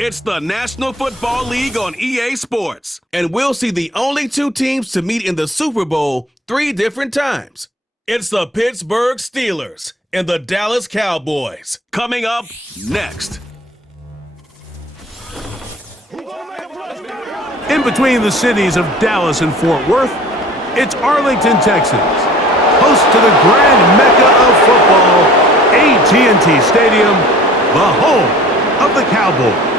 It's the National Football League on EA Sports, and we'll see the only two teams to meet in the Super Bowl 3 different times. It's the Pittsburgh Steelers and the Dallas Cowboys. Coming up next. In between the cities of Dallas and Fort Worth, it's Arlington, Texas, host to the grand mecca of football, AT&T Stadium, the home of the Cowboys.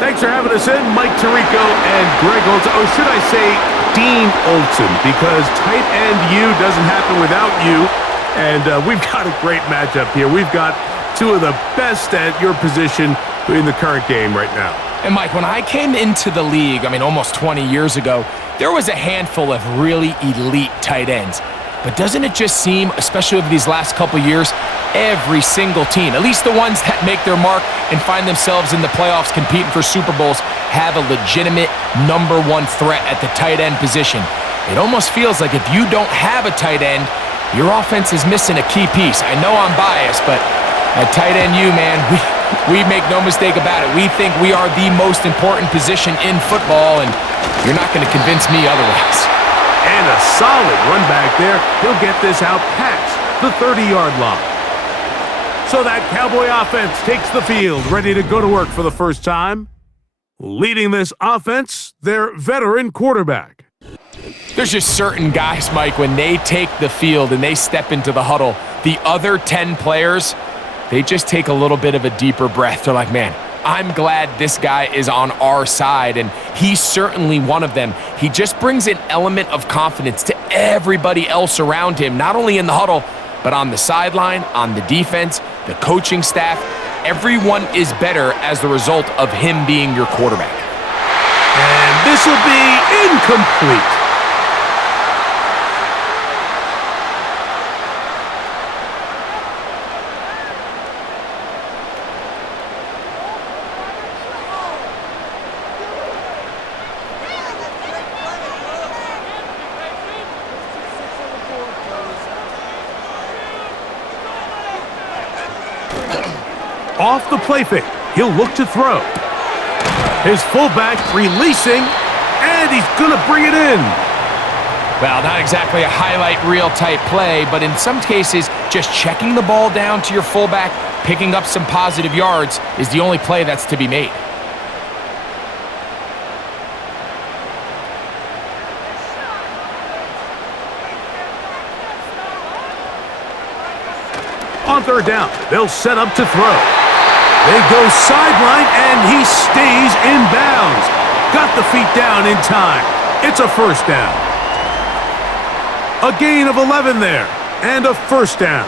Thanks for having us in, Mike Tirico and Greg Olson. Or should I say Dean Olson, because tight end U doesn't happen without you. And we've got a great matchup here. We've got two of the best at your position in the current game right now. And Mike, when I came into the league, almost 20 years ago, there was a handful of really elite tight ends. But doesn't it just seem, especially over these last couple years, every single team, at least the ones that make their mark and find themselves in the playoffs competing for Super Bowls, have a legitimate number one threat at the tight end position. It almost feels like if you don't have a tight end, your offense is missing a key piece. I know I'm biased, but at tight end you, man, we make no mistake about it. We think we are the most important position in football, and you're not going to convince me otherwise. And a solid run back there. He'll get this out past the 30-yard line. So that Cowboy offense takes the field, ready to go to work for the first time. Leading this offense, their veteran quarterback. There's just certain guys, Mike, when they take the field and they step into the huddle, the other 10 players, they just take a little bit of a deeper breath. They're like, man, I'm glad this guy is on our side, and he's certainly one of them. He just brings an element of confidence to everybody else around him, not only in the huddle, but on the sideline, on the defense, the coaching staff. Everyone is better as the result of him being your quarterback. And this will be incomplete. Off the play fake, he'll look to throw. His fullback releasing, and he's gonna bring it in. Well, not exactly a highlight reel type play, but in some cases, just checking the ball down to your fullback, picking up some positive yards is the only play that's to be made. On third down, they'll set up to throw. They go sideline, and he stays in bounds. Got the feet down in time. It's a first down. A gain of 11 there, and a first down.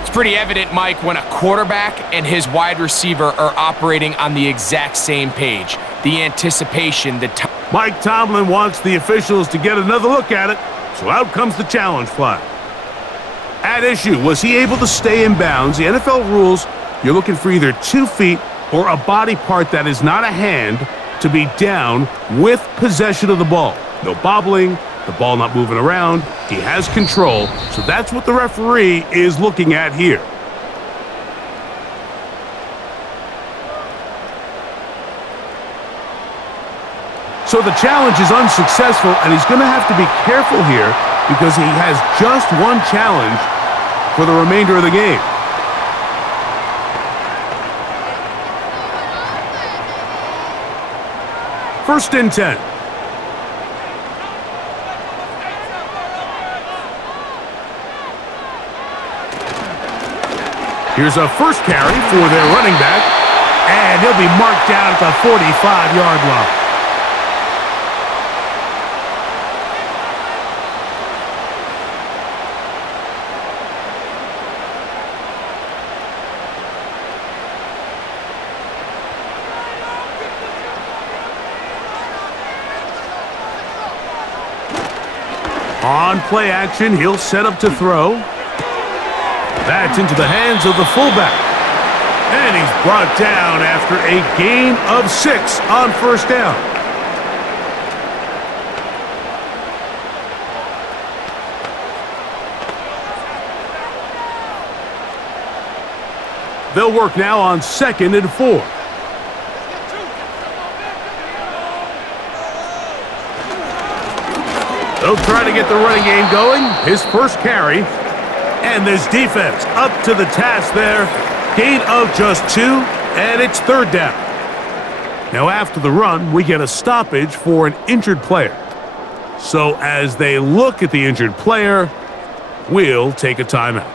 It's pretty evident, Mike, when a quarterback and his wide receiver are operating on the exact same page. The anticipation, Mike Tomlin wants the officials to get another look at it, so out comes the challenge flag. At issue, was he able to stay in bounds? The NFL rules, you're looking for either 2 feet or a body part that is not a hand to be down with possession of the ball. No bobbling, the ball not moving around. He has control, so that's what the referee is looking at here. So the challenge is unsuccessful, and he's going to have to be careful here because he has just one challenge for the remainder of the game. First and 10. Here's a first carry for their running back, and he'll be marked down at the 45-yard line. On play action, he'll set up to throw. That's into the hands of the fullback. And he's brought down after a gain of 6 on first down. They'll work now on 2nd and 4. They'll try to get the running game going. His first carry. And this defense up to the task there. Gain of just 2, and it's 3rd down. Now after the run, we get a stoppage for an injured player. So as they look at the injured player, we'll take a timeout.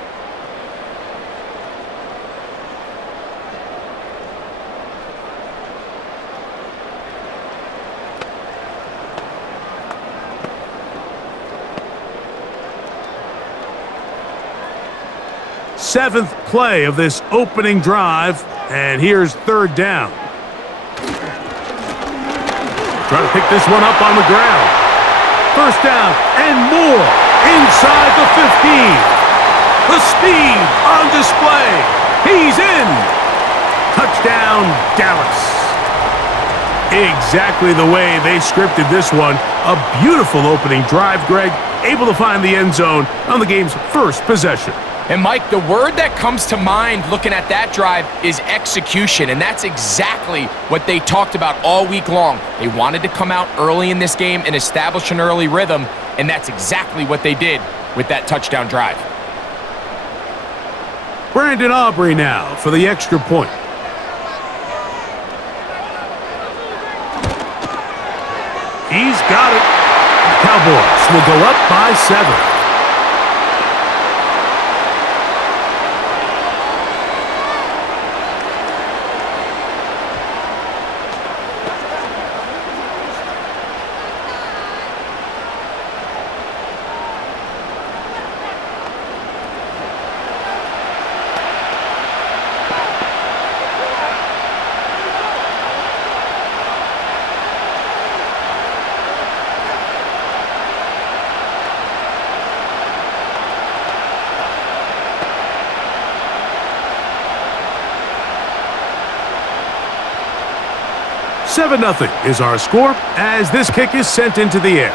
Seventh play of this opening drive, and here's 3rd down. Trying to pick this one up on the ground. 1st down and more inside the 15. The speed on display. He's in. Touchdown, Dallas. Exactly the way they scripted this one. A beautiful opening drive, Greg. Able to find the end zone on the game's first possession. And Mike, the word that comes to mind looking at that drive is execution, and that's exactly what they talked about all week long. They wanted to come out early in this game and establish an early rhythm, and that's exactly what they did with that touchdown drive. Brandon Aubrey now for the extra point. He's got it. The Cowboys will go up by 7. Seven 0 is our score as this kick is sent into the air.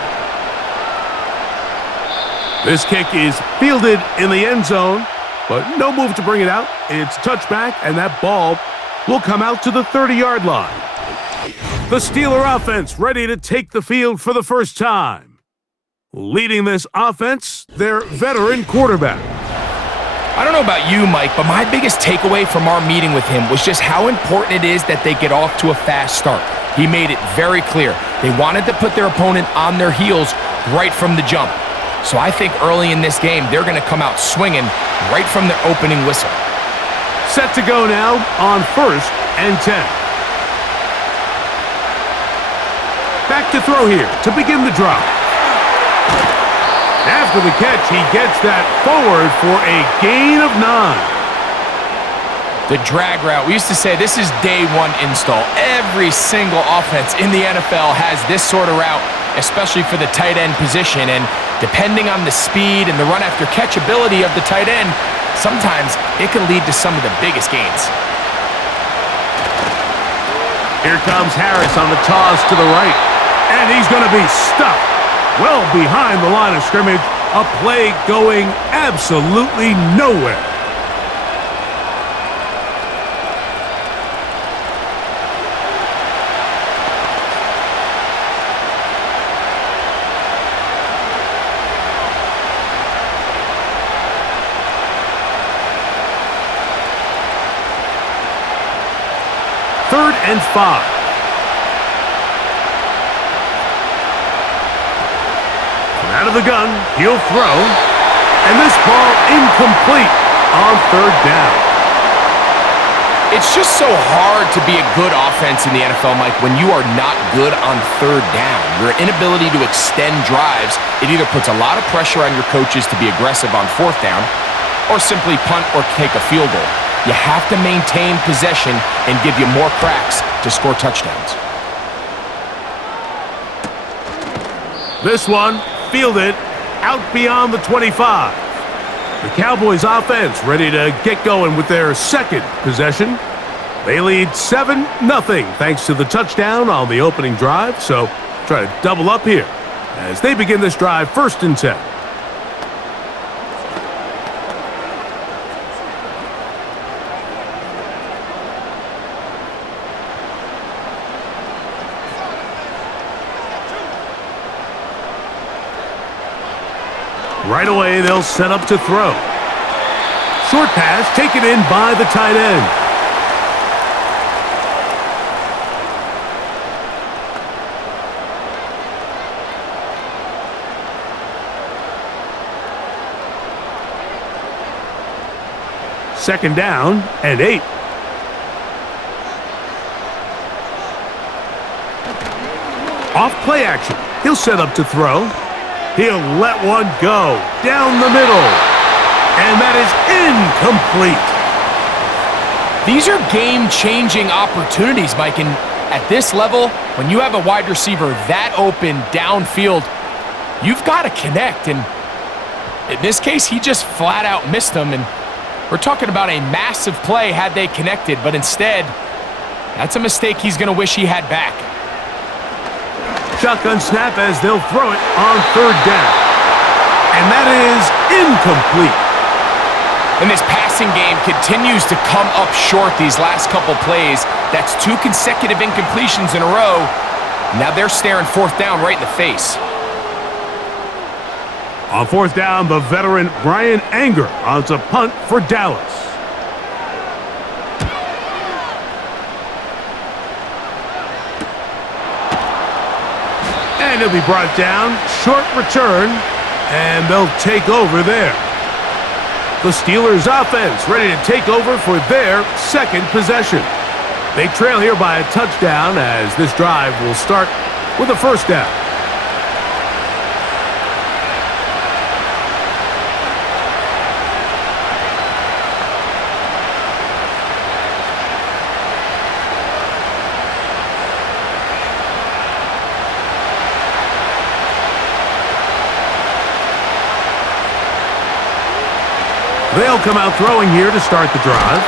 This kick is fielded in the end zone, but no move to bring it out. It's touchback, and that ball will come out to the 30-yard line. The Steeler offense ready to take the field for the first time. Leading this offense, their veteran quarterback. I don't know about you, Mike, but my biggest takeaway from our meeting with him was just how important it is that they get off to a fast start. He made it very clear. They wanted to put their opponent on their heels right from the jump. So I think early in this game, they're going to come out swinging right from their opening whistle. Set to go now on 1st and 10. Back to throw here to begin the drive. After the catch, he gets that forward for a gain of 9. The drag route, we used to say this is day one install. Every single offense in the NFL has this sort of route, especially for the tight end position. And depending on the speed and the run after catch ability of the tight end, sometimes it can lead to some of the biggest gains. Here comes Harris on the toss to the right. And he's going to be stuck well behind the line of scrimmage. A play going absolutely nowhere. Third and 5. Out of the gun, he'll throw, and this ball incomplete on 3rd down. It's just so hard to be a good offense in the NFL, Mike, when you are not good on 3rd down. Your inability to extend drives, it either puts a lot of pressure on your coaches to be aggressive on 4th down or simply punt or take a field goal. You have to maintain possession and give you more cracks to score touchdowns. This one fielded out beyond the 25. The Cowboys offense ready to get going with their second possession. They lead 7-0 thanks to the touchdown on the opening drive, so try to double up here as they begin this drive 1st and 10. Right away, they'll set up to throw. Short pass taken in by the tight end. Second down and 8. Off play action. He'll set up to throw. He'll let one go down the middle. And that is incomplete. These are game-changing opportunities, Mike. And at this level, when you have a wide receiver that open downfield, you've got to connect. And in this case, he just flat out missed them. And we're talking about a massive play had they connected. But instead, that's a mistake he's going to wish he had back. Shotgun snap as they'll throw it on third down. And that is incomplete. And this passing game continues to come up short these last couple plays. That's 2 consecutive incompletions in a row. Now they're staring fourth down right in the face. On fourth down, the veteran Brian Anger on a punt for Dallas. And he'll be brought down. Short return. And they'll take over there. The Steelers offense ready to take over for their second possession. They trail here by a touchdown as this drive will start with a first down. They'll come out throwing here to start the drive.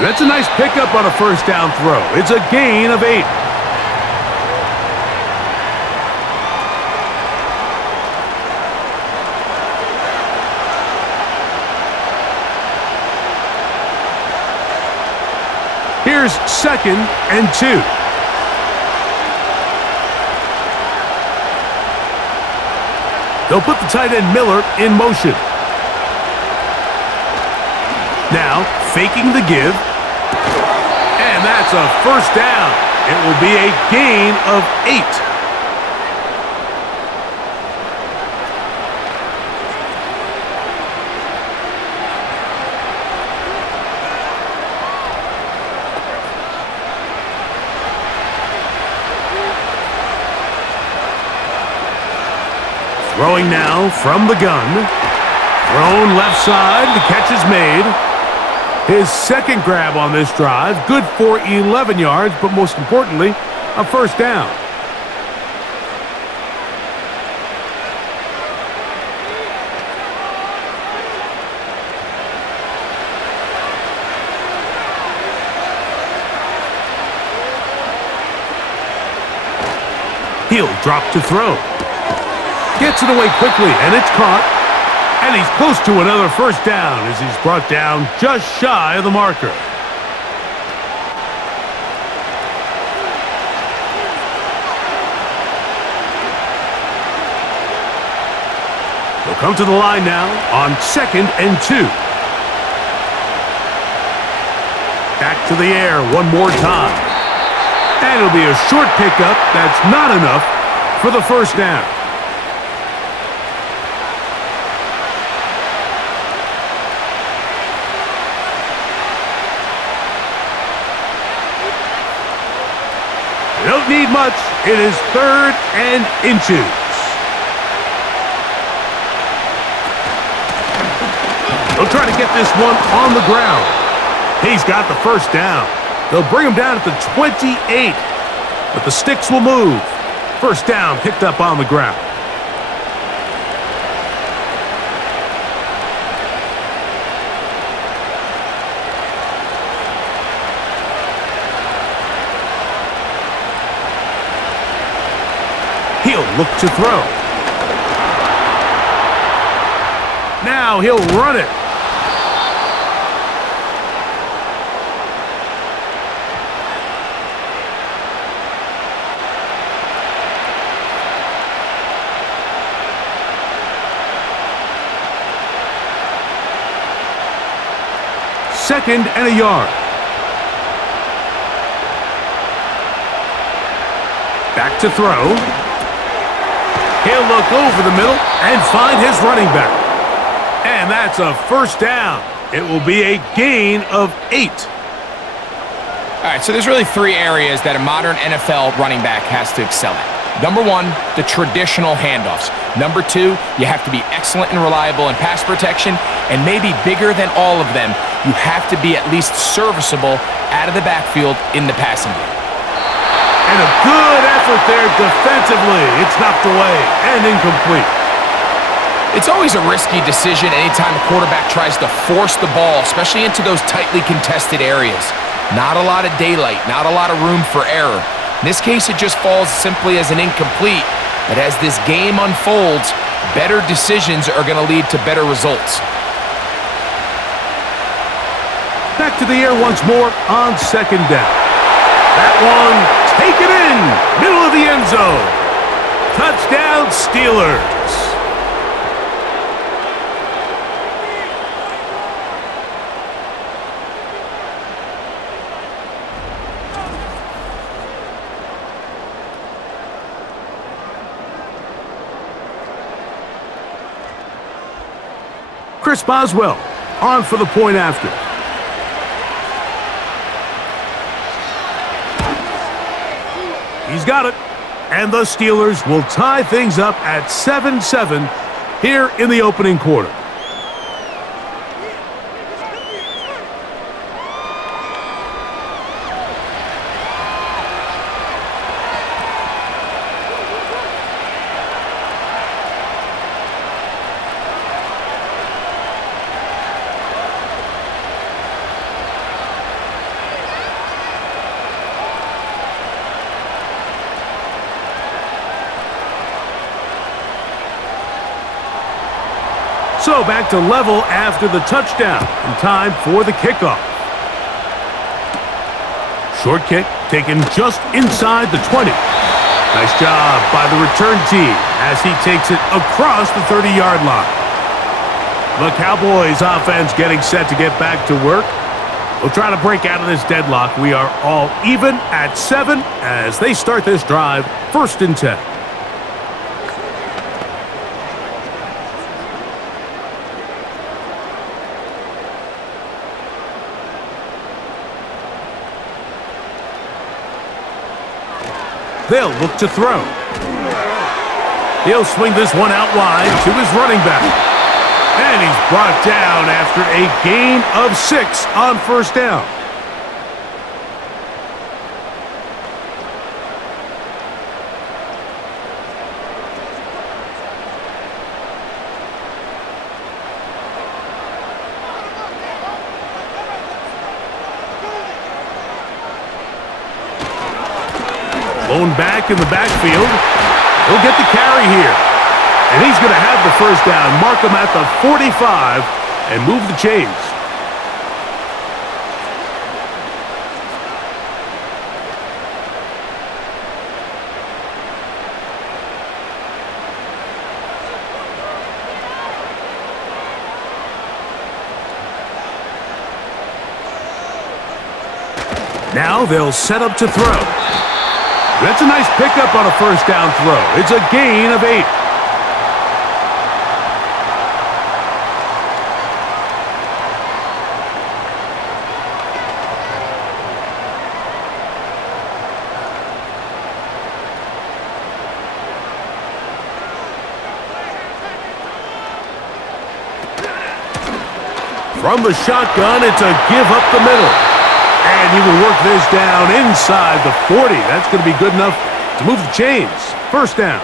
That's a nice pickup on a first down throw. It's a gain of 8. Here's second and 2. They'll put the tight end Miller in motion. Now, faking the give. And that's a first down. It will be a gain of 8. Throwing now from the gun. Thrown left side. The catch is made. His second grab on this drive, good for 11 yards, but most importantly, a first down. He'll drop to throw. Gets it away quickly, and it's caught. And he's close to another first down as he's brought down just shy of the marker. They'll come to the line now on second and 2. Back to the air one more time. And it'll be a short pickup. That's not enough for the first down. Don't need much. It is third and inches. They'll try to get this one on the ground. He's got the first down. They'll bring him down at the 28, but the sticks will move. First down picked up on the ground. He'll look to throw. Now he'll run it. 2nd and a yard. Back to throw. He'll look over the middle and find his running back. And that's a first down. It will be a gain of 8. All right, so there's really 3 areas that a modern NFL running back has to excel at. Number 1, the traditional handoffs. Number 2, you have to be excellent and reliable in pass protection. And maybe bigger than all of them, you have to be at least serviceable out of the backfield in the passing game. And a good effort there defensively. It's knocked away and incomplete. It's always a risky decision anytime a quarterback tries to force the ball, especially into those tightly contested areas. Not a lot of daylight, not a lot of room for error. In this case, it just falls simply as an incomplete. But as this game unfolds, better decisions are going to lead to better results. Back to the air once more on 2nd down. That one, taken in, middle of the end zone. Touchdown, Steelers. Chris Boswell on for the point after. He's got it. And the Steelers will tie things up at 7-7 here in the opening quarter. So back to level after the touchdown, and time for the kickoff. Short kick taken just inside the 20. Nice job by the return team as he takes it across the 30-yard line. The Cowboys offense getting set to get back to work. We'll try to break out of this deadlock. We are all even at 7 as they start this drive, 1st and 10. They'll look to throw. He'll swing this one out wide to his running back. And he's brought down after a gain of 6 on 1st down. Blown back in the backfield. He'll get the carry here. And he's going to have the 1st down. Mark him at the 45 and move the chains. Now they'll set up to throw. That's a nice pickup on a 1st down throw. It's a gain of 8. From the shotgun, it's a give up the middle. And he will work this down inside the 40. That's going to be good enough to move the chains. 1st down.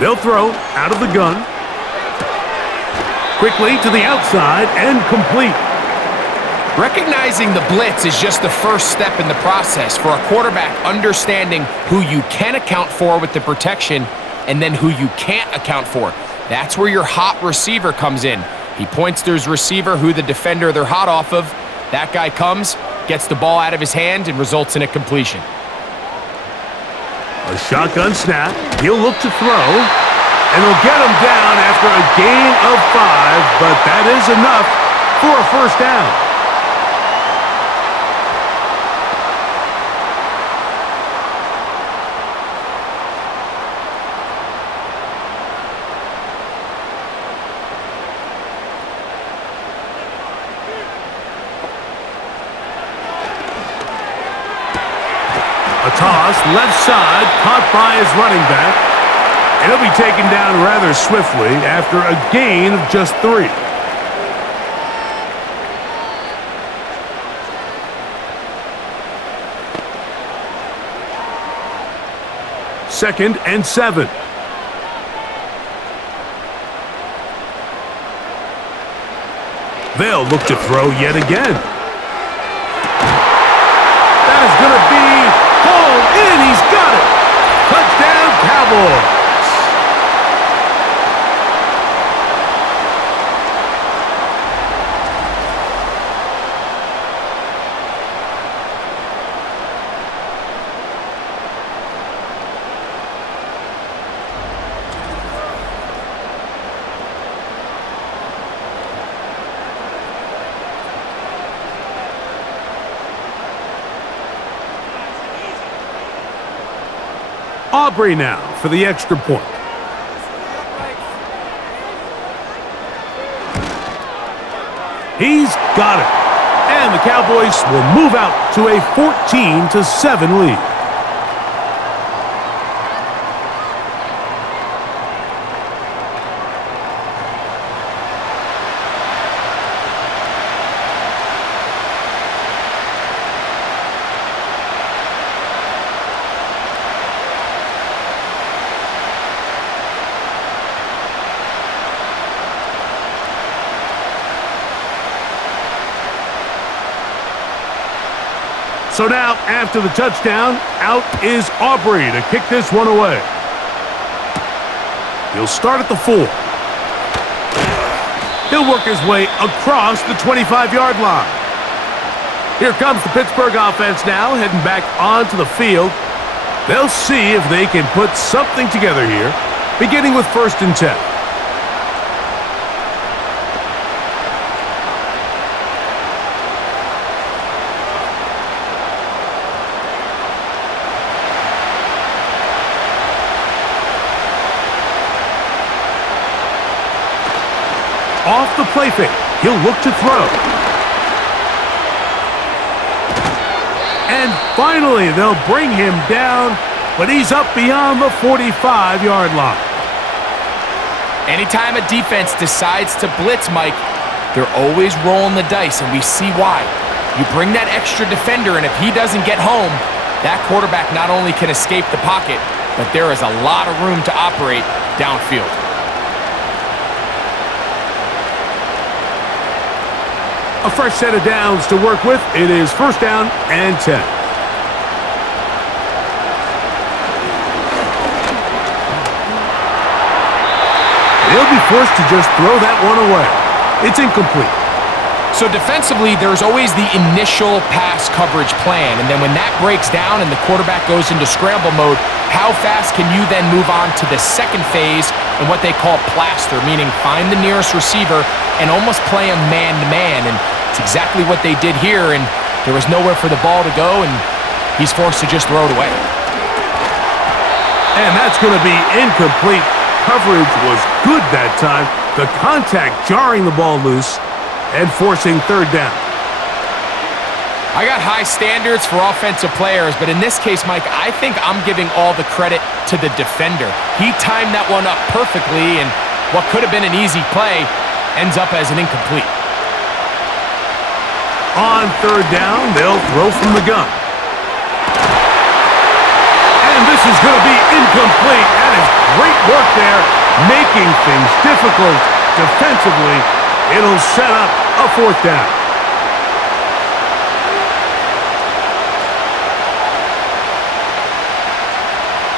They'll throw out of the gun. Quickly to the outside and complete. Recognizing the blitz is just the first step in the process for a quarterback understanding who you can account for with the protection and then who you can't account for. That's where your hot receiver comes in. He points to his receiver, who the defender they're hot off of. That guy comes, gets the ball out of his hand, and results in a completion. A shotgun snap. He'll look to throw. And he'll get him down after a gain of 5, but that is enough for a first down. A toss, left side, caught by his running back. And he'll be taken down rather swiftly after a gain of just 3. Second and 7. They'll look to throw yet again. That is going to be hauled in. He's got it. Touchdown, Cowboys. Aubrey now for the extra point. He's got it. And the Cowboys will move out to a 14-7 lead. So now, after the touchdown, out is Aubrey to kick this one away. He'll start at the 4. He'll work his way across the 25-yard line. Here comes the Pittsburgh offense now, heading back onto the field. They'll see if they can put something together here, beginning with 1st and 10. Off the play fake, he'll look to throw. And finally, they'll bring him down, but he's up beyond the 45-yard line. Anytime a defense decides to blitz, Mike, they're always rolling the dice, and we see why. You bring that extra defender, and if he doesn't get home, that quarterback not only can escape the pocket, but there is a lot of room to operate downfield. A fresh set of downs to work with. It is 1st down and 10. They'll be forced to just throw that one away. It's incomplete. So defensively, there's always the initial pass coverage plan, and then when that breaks down and the quarterback goes into scramble mode, how fast can you then move on to the second phase and what they call plaster, meaning find the nearest receiver and almost play him man-to-man, and it's exactly what they did here, and there was nowhere for the ball to go, and he's forced to just throw it away. And that's going to be incomplete. Coverage was good that time. The contact jarring the ball loose and forcing 3rd down. I got high standards for offensive players, but in this case, Mike, I think I'm giving all the credit to the defender. He timed that one up perfectly, and what could have been an easy play ends up as an incomplete. On 3rd down, they'll throw from the gun. And this is going to be incomplete. That is great work there, making things difficult defensively. It'll set up a 4th down.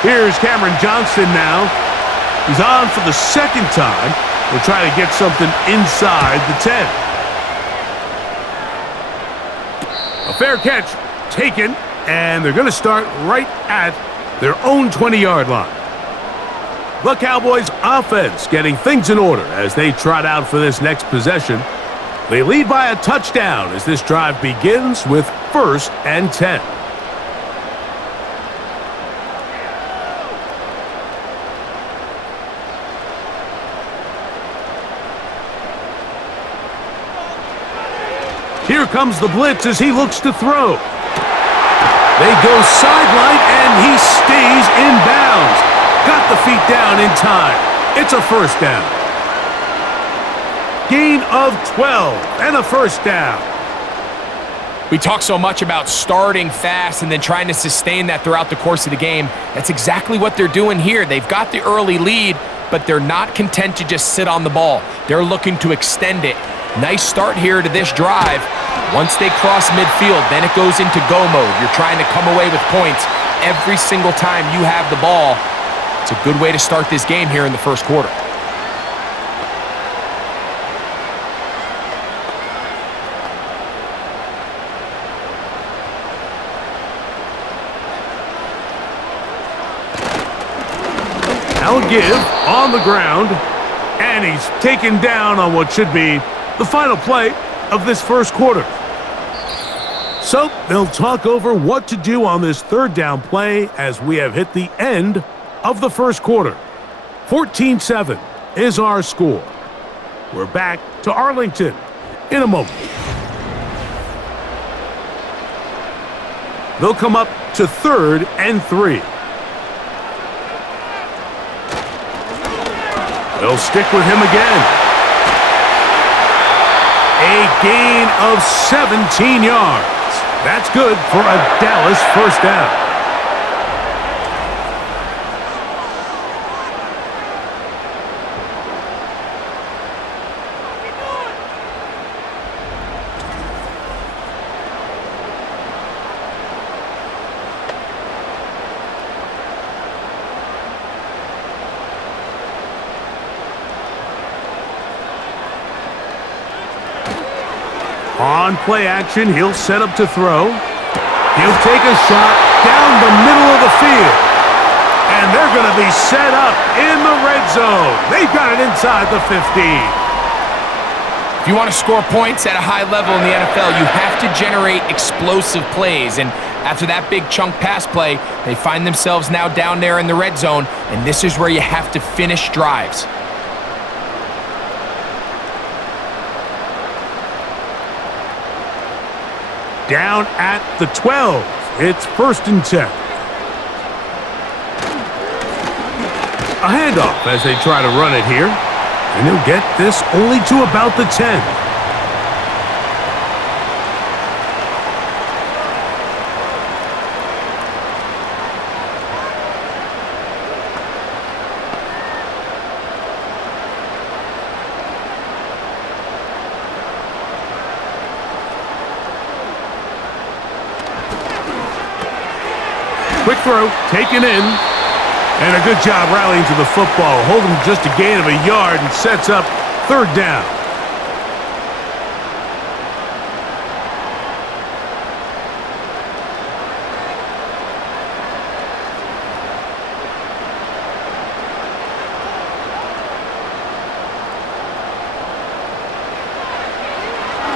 Here's Cameron Johnston now. He's on for the 2nd time. They'll try to get something inside the 10. A fair catch taken, and they're going to start right at their own 20-yard line. The Cowboys offense getting things in order as they trot out for this next possession. They lead by a touchdown as this drive begins with 1st and 10. Here comes the blitz as he looks to throw. They go sideline, and he stays in bounds. Got the feet down in time. It's a 1st down. Gain of 12 and a 1st down. We talk so much about starting fast and then trying to sustain that throughout the course of the game. That's exactly what they're doing here. They've got the early lead, but they're not content to just sit on the ball. They're looking to extend it. Nice start here to this drive. Once they cross midfield, then it goes into go mode. You're trying to come away with points every single time you have the ball. It's a good way to start this game here in the 1st quarter. Now a give on the ground, and he's taken down on what should be the final play of this 1st quarter. So they'll talk over what to do on this 3rd down play as we have hit the end of the 1st quarter. 14-7 is our score. We're back to Arlington in a moment. They'll come up to 3rd and 3. They'll stick with him again. A gain of 17 yards. That's good for a Dallas 1st down. On play action, he'll set up to throw. He'll take a shot down the middle of the field. And they're going to be set up in the red zone. They've got it inside the 15. If you want to score points at a high level in the NFL, you have to generate explosive plays. And after that big chunk pass play, they find themselves now down there in the red zone. And this is where you have to finish drives. Down at the 12. It's 1st and 10. A handoff as they try to run it here. And he'll get this only to about the 10. Quick throw, taken in, and a good job rallying to the football. Holding just a gain of a yard and sets up 3rd down.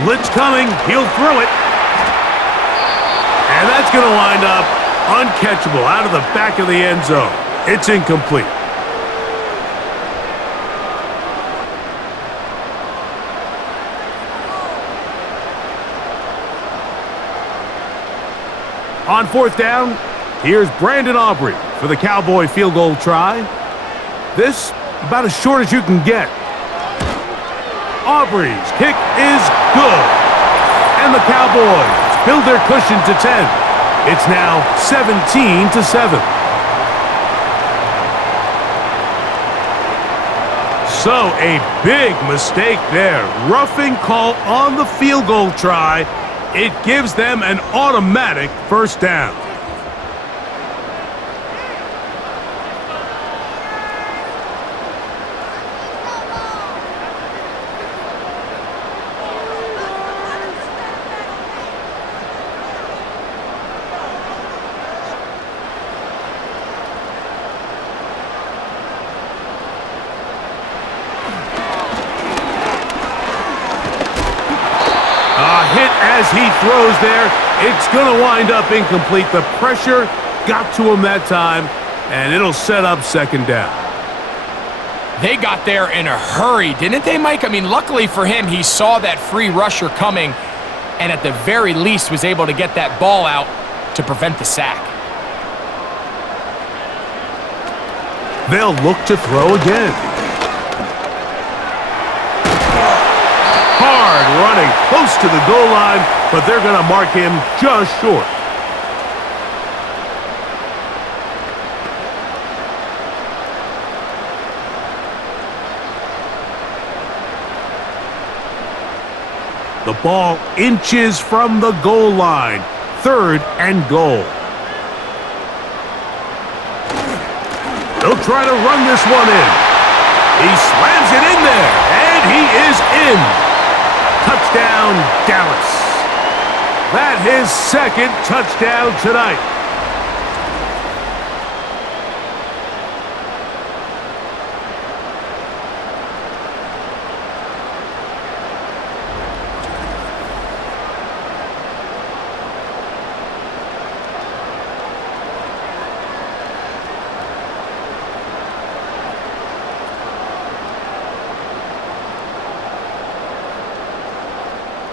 Blitz coming, he'll throw it. And that's going to wind up uncatchable out of the back of the end zone. It's incomplete. On 4th down, here's Brandon Aubrey for the Cowboy field goal try. This about as short as you can get. Aubrey's kick is good. And the Cowboys build their cushion to 10. It's now 17-7. So a big mistake there. Roughing call on the field goal try. It gives them an automatic 1st down. as he throws there. It's going to wind up incomplete. The pressure got to him that time, and it'll set up second down. They got there in a hurry, didn't they, Mike? I mean, luckily for him, he saw that free rusher coming and at the very least was able to get that ball out to prevent the sack. They'll look to throw again. Hard running close to the goal line, but they're going to mark him just short. The ball inches from the goal line. 3rd and goal. They'll try to run this one in. He slams it in there, and he is in. Touchdown, Dallas. That's his 2nd touchdown tonight.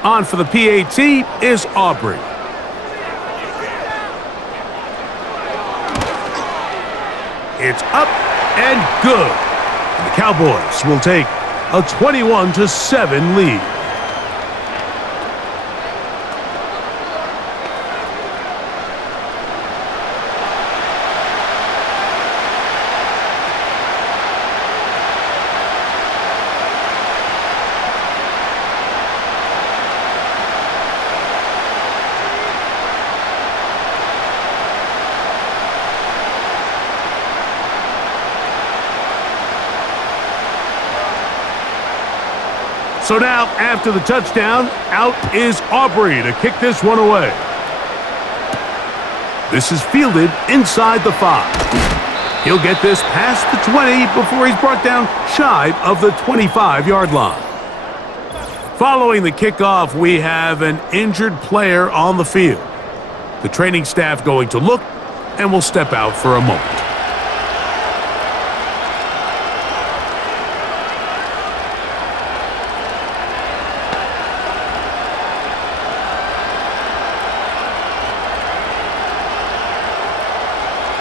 On for the PAT is Aubrey. It's up and good. The Cowboys will take a 21-7 lead. So now, after the touchdown, out is Aubrey to kick this one away. This is fielded inside the 5. He'll get this past the 20 before he's brought down shy of the 25-yard line. Following the kickoff, we have an injured player on the field. The training staff going to look and will step out for a moment.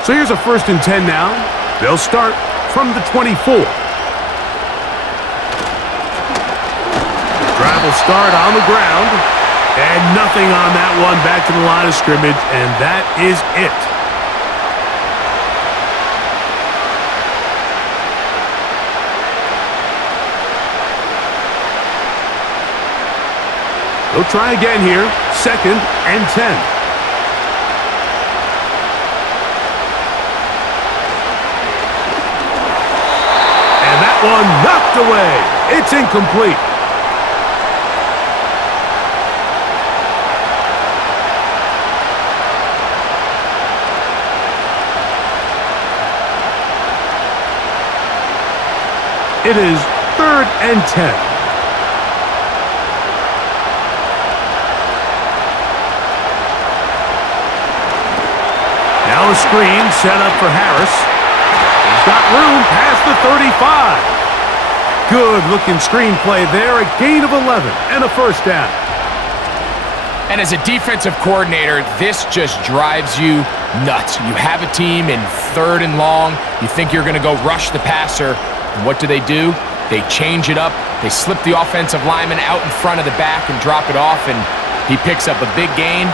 So here's a 1st and 10 now. They'll start from the 24. Drive will start on the ground. And nothing on that one, back to the line of scrimmage, and that is it. They'll try again here. 2nd and 10. One knocked away. It's incomplete. It is 3rd and 10. Now a screen set up for Harris. He's got room past the 35. Good-looking screenplay there, a gain of 11 and a 1st down. And as a defensive coordinator, this just drives you nuts. You have a team in 3rd and long. You think you're going to go rush the passer. And what do? They change it up. They slip the offensive lineman out in front of the back and drop it off, and he picks up a big gain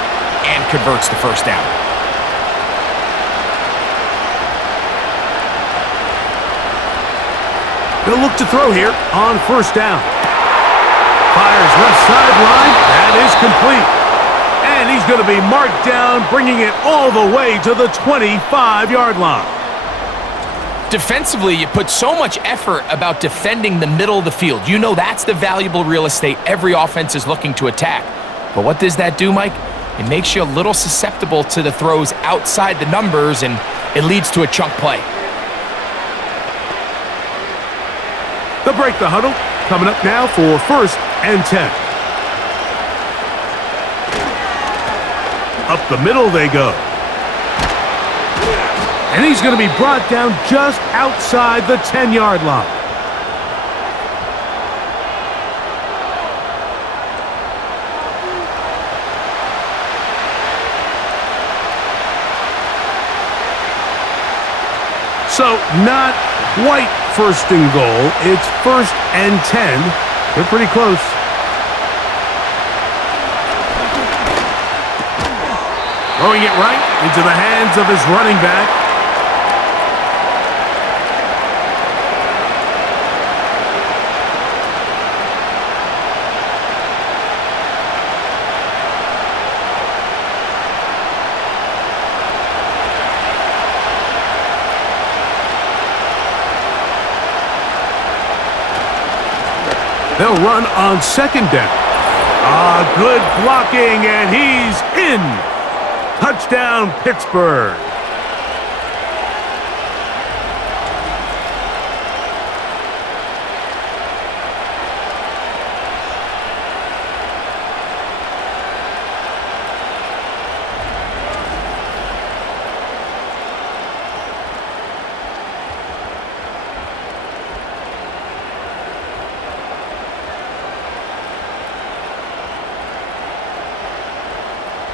and converts the 1st down. They'll look to throw here on 1st down. Fires left sideline. That is complete. And he's going to be marked down, bringing it all the way to the 25-yard line. Defensively, you put so much effort about defending the middle of the field. You know that's the valuable real estate every offense is looking to attack. But what does that do, Mike? It makes you a little susceptible to the throws outside the numbers, and it leads to a chunk play. They'll break the huddle. Coming up now for 1st and 10. Up the middle they go. And he's going to be brought down just outside the 10-yard line. So, not quite first and goal. It's 1st and 10. They're pretty close. Throwing it right into the hands of his running back. They'll run on 2nd down. Good blocking, and he's in. Touchdown, Pittsburgh.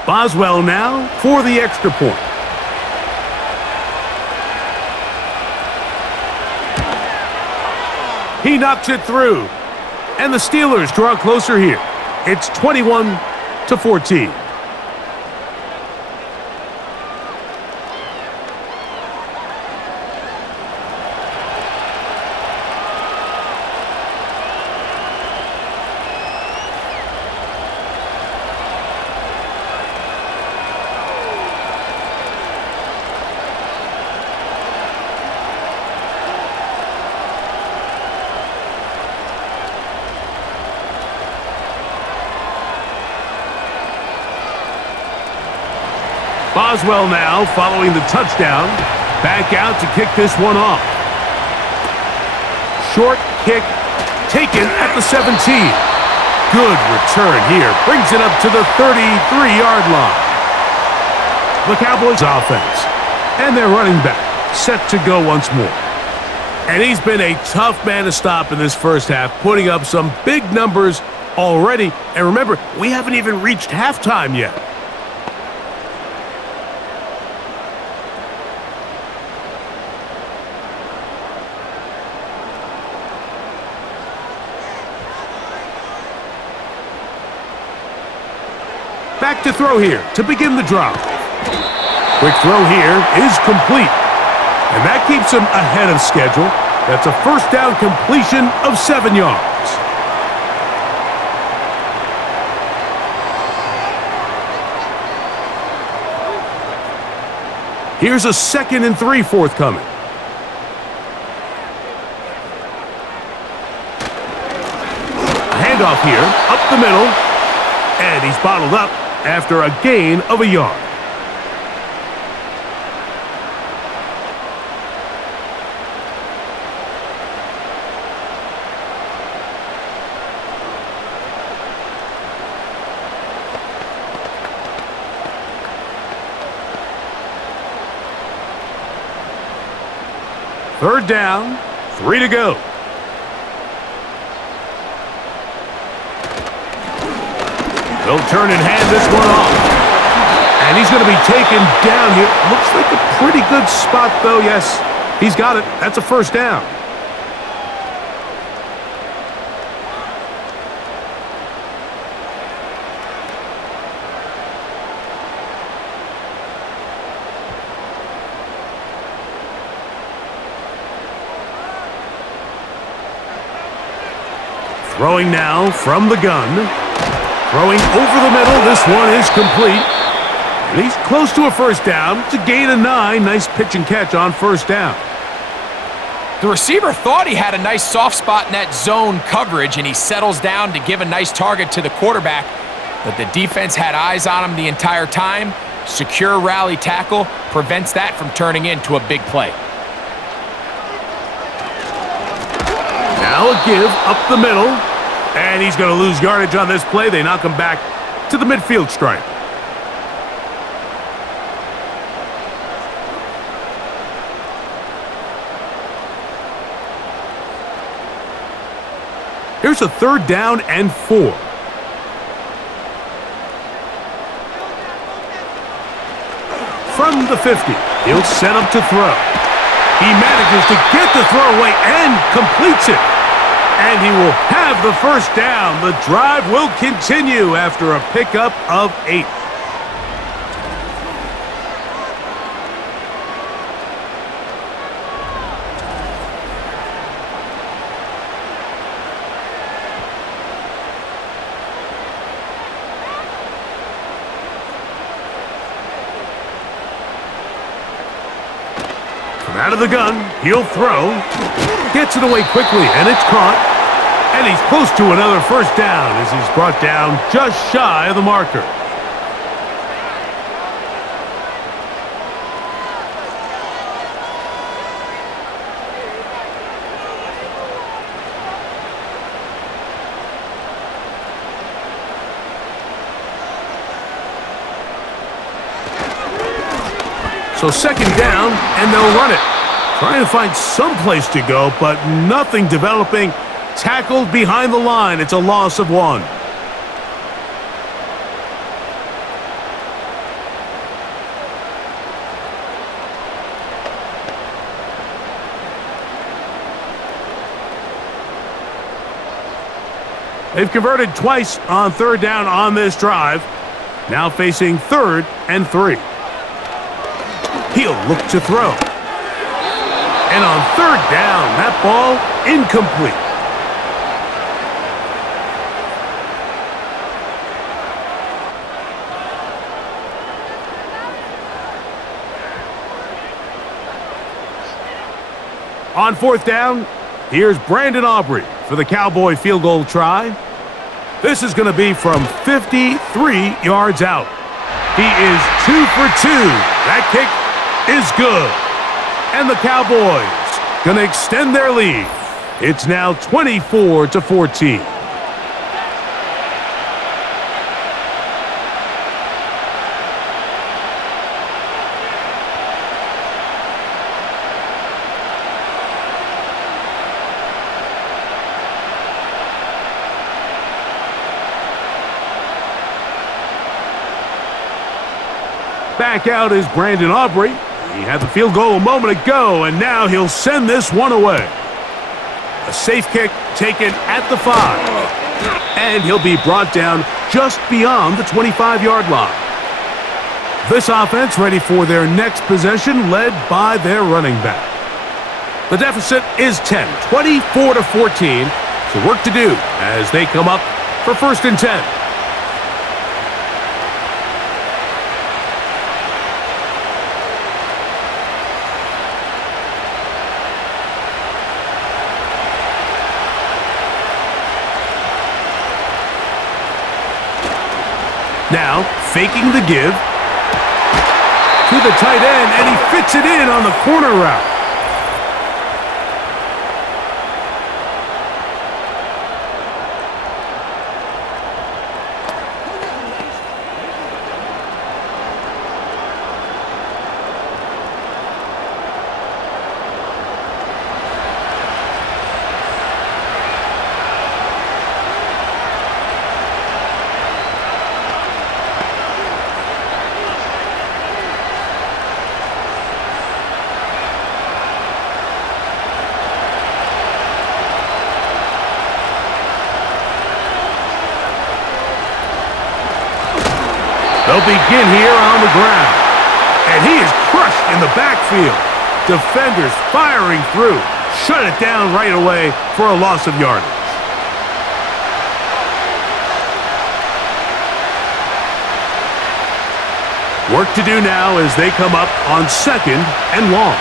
Boswell now for the extra point. He knocks it through. And the Steelers draw closer here. It's 21-14. Boswell now following the touchdown. Back out to kick this one off. Short kick taken at the 17. Good return here. Brings it up to the 33-yard line. The Cowboys offense. And their running back set to go once more. And he's been a tough man to stop in this first half, putting up some big numbers already. And remember, we haven't even reached halftime yet. Back to throw here to begin the drive. Quick throw here is complete. And that keeps him ahead of schedule. That's a first down completion of 7 yards. Here's a 2nd and 3 forthcoming. A handoff here, up the middle. And he's bottled up after a gain of a yard. Third down, 3 to go. They'll turn and hand this one off. And he's going to be taken down here. Looks like a pretty good spot, though. Yes, he's got it. That's a first down. Throwing now from the gun. Throwing over the middle. This one is complete. And he's close to a first down. It's a gain of 9. Nice pitch and catch on first down. The receiver thought he had a nice soft spot in that zone coverage, and he settles down to give a nice target to the quarterback. But the defense had eyes on him the entire time. Secure rally tackle prevents that from turning into a big play. Now a give up the middle. And he's going to lose yardage on this play. They knock him back to the midfield stripe. Here's a 3rd down and 4. From the 50, he'll set up to throw. He manages to get the throw away and completes it. And he will have the 1st down. The drive will continue after a pickup of 8. Out of the gun, he'll throw, gets it away quickly, and it's caught. And he's close to another 1st down as he's brought down just shy of the marker. So 2nd down, and they'll run it. Trying to find some place to go, but nothing developing. Tackled behind the line. It's a loss of 1. They've converted twice on 3rd down on this drive. Now facing 3rd and 3. He'll look to throw. And on 3rd down, that ball incomplete. On 4th down, here's Brandon Aubrey for the Cowboy field goal try. This is going to be from 53 yards out. He is 2 for 2. That kick is good. And the Cowboys going to extend their lead. It's now 24-14. Back out is Brandon Aubrey. He had the field goal a moment ago, and now he'll send this one away. A safe kick taken at the 5. And he'll be brought down just beyond the 25-yard line. This offense ready for their next possession, led by their running back. The deficit is 10, 24-14. So work to do as they come up for 1st and 10. Now, faking the give to the tight end, and he fits it in on the corner route. They'll begin here on the ground. And he is crushed in the backfield. Defenders firing through. Shut it down right away for a loss of yardage. Work to do now as they come up on 2nd and long.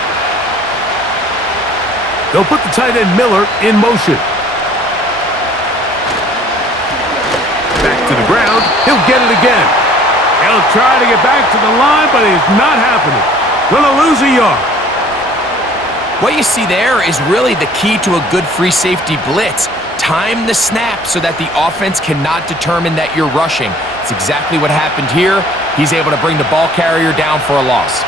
They'll put the tight end Miller in motion. Back to the ground. He'll get it again. He'll try to get back to the line, but it's not happening. Gonna lose a yard. What you see there is really the key to a good free safety blitz. Time the snap so that the offense cannot determine that you're rushing. It's exactly what happened here. He's able to bring the ball carrier down for a loss.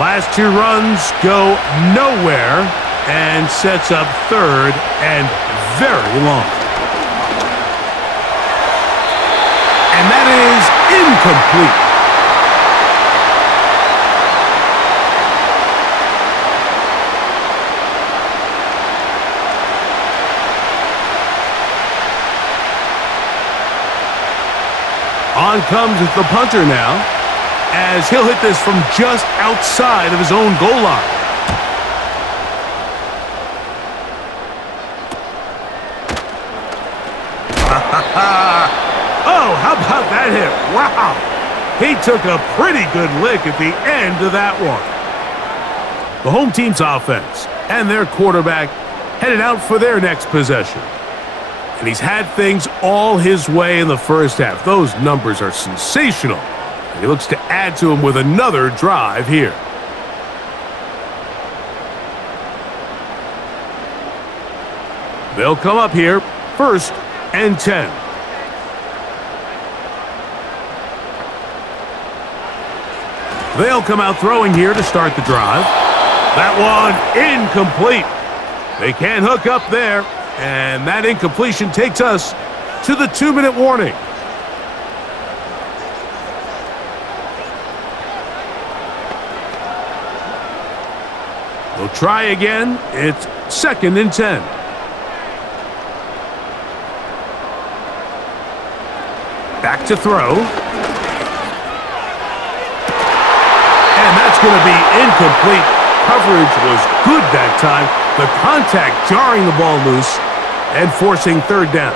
Last two runs go nowhere and sets up third and very long. And that is incomplete. On comes the punter now, as he'll hit this from just outside of his own goal line. Oh, how about that hit? Wow! He took a pretty good lick at the end of that one. The home team's offense and their quarterback headed out for their next possession. And he's had things all his way in the first half. Those numbers are sensational. And he looks to add to them with another drive here. They'll come up here, 1st and 10. They'll come out throwing here to start the drive. That one incomplete. They can't hook up there. And that incompletion takes us to the 2-minute warning. We'll try again. It's 2nd and 10. Back to throw. And that's going to be incomplete. Coverage was good that time. The contact jarring the ball loose and forcing 3rd down.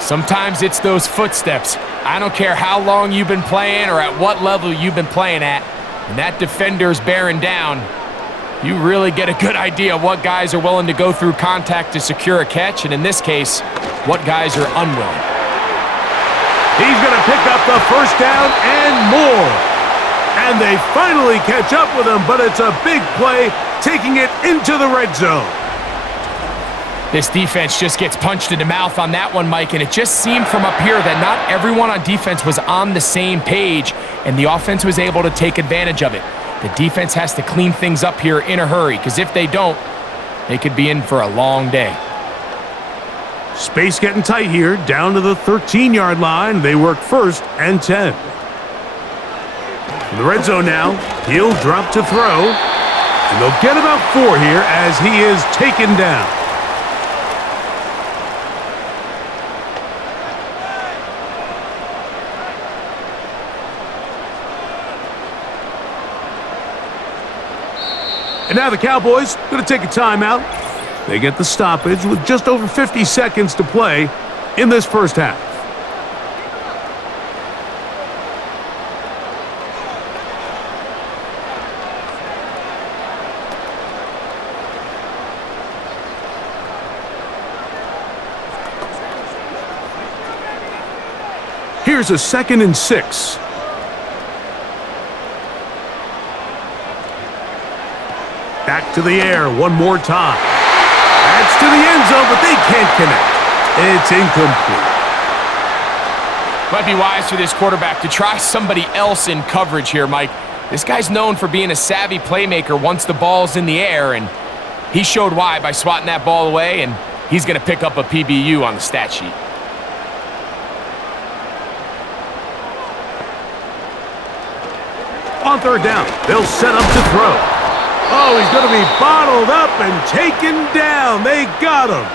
Sometimes it's those footsteps. I don't care how long you've been playing or at what level you've been playing at. When that defender's bearing down, you really get a good idea of what guys are willing to go through contact to secure a catch, and in this case, what guys are unwilling. He's going to pick up the 1st down and more. And they finally catch up with him, but it's a big play, taking it into the red zone. This defense just gets punched in the mouth on that one, Mike, and it just seemed from up here that not everyone on defense was on the same page, and the offense was able to take advantage of it. The defense has to clean things up here in a hurry, because if they don't, they could be in for a long day. Space getting tight here, down to the 13-yard line. They work 1st and 10. In the red zone now, he'll drop to throw, and they'll get about 4 here as he is taken down. And now the Cowboys going to take a timeout. They get the stoppage with just over 50 seconds to play in this first half. Here's a 2nd and 6. Back to the air one more time. That's to the end zone, but they can't connect. It's incomplete. Might be wise for this quarterback to try somebody else in coverage here, Mike. This guy's known for being a savvy playmaker once the ball's in the air, and he showed why by swatting that ball away, and he's going to pick up a PBU on the stat sheet. On 3rd down, they'll set up to throw. Oh, he's going to be bottled up and taken down. They got him.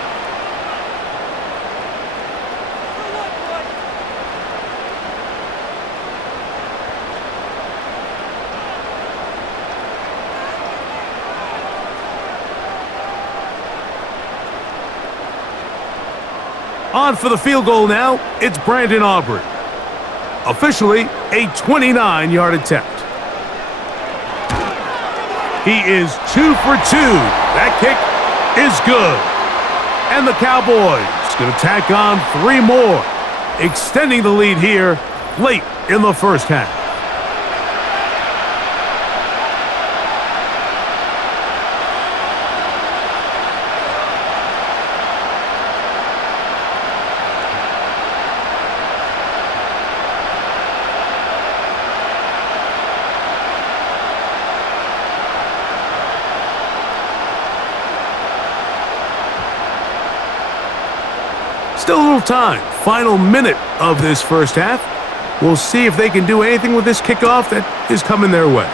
On for the field goal now, it's Brandon Aubrey. Officially a 29-yard attempt. He is 2 for 2. That kick is good. And the Cowboys going to tack on 3 more, extending the lead here late in the first half. Still a little time. Final minute of this first half. We'll see if they can do anything with this kickoff that is coming their way.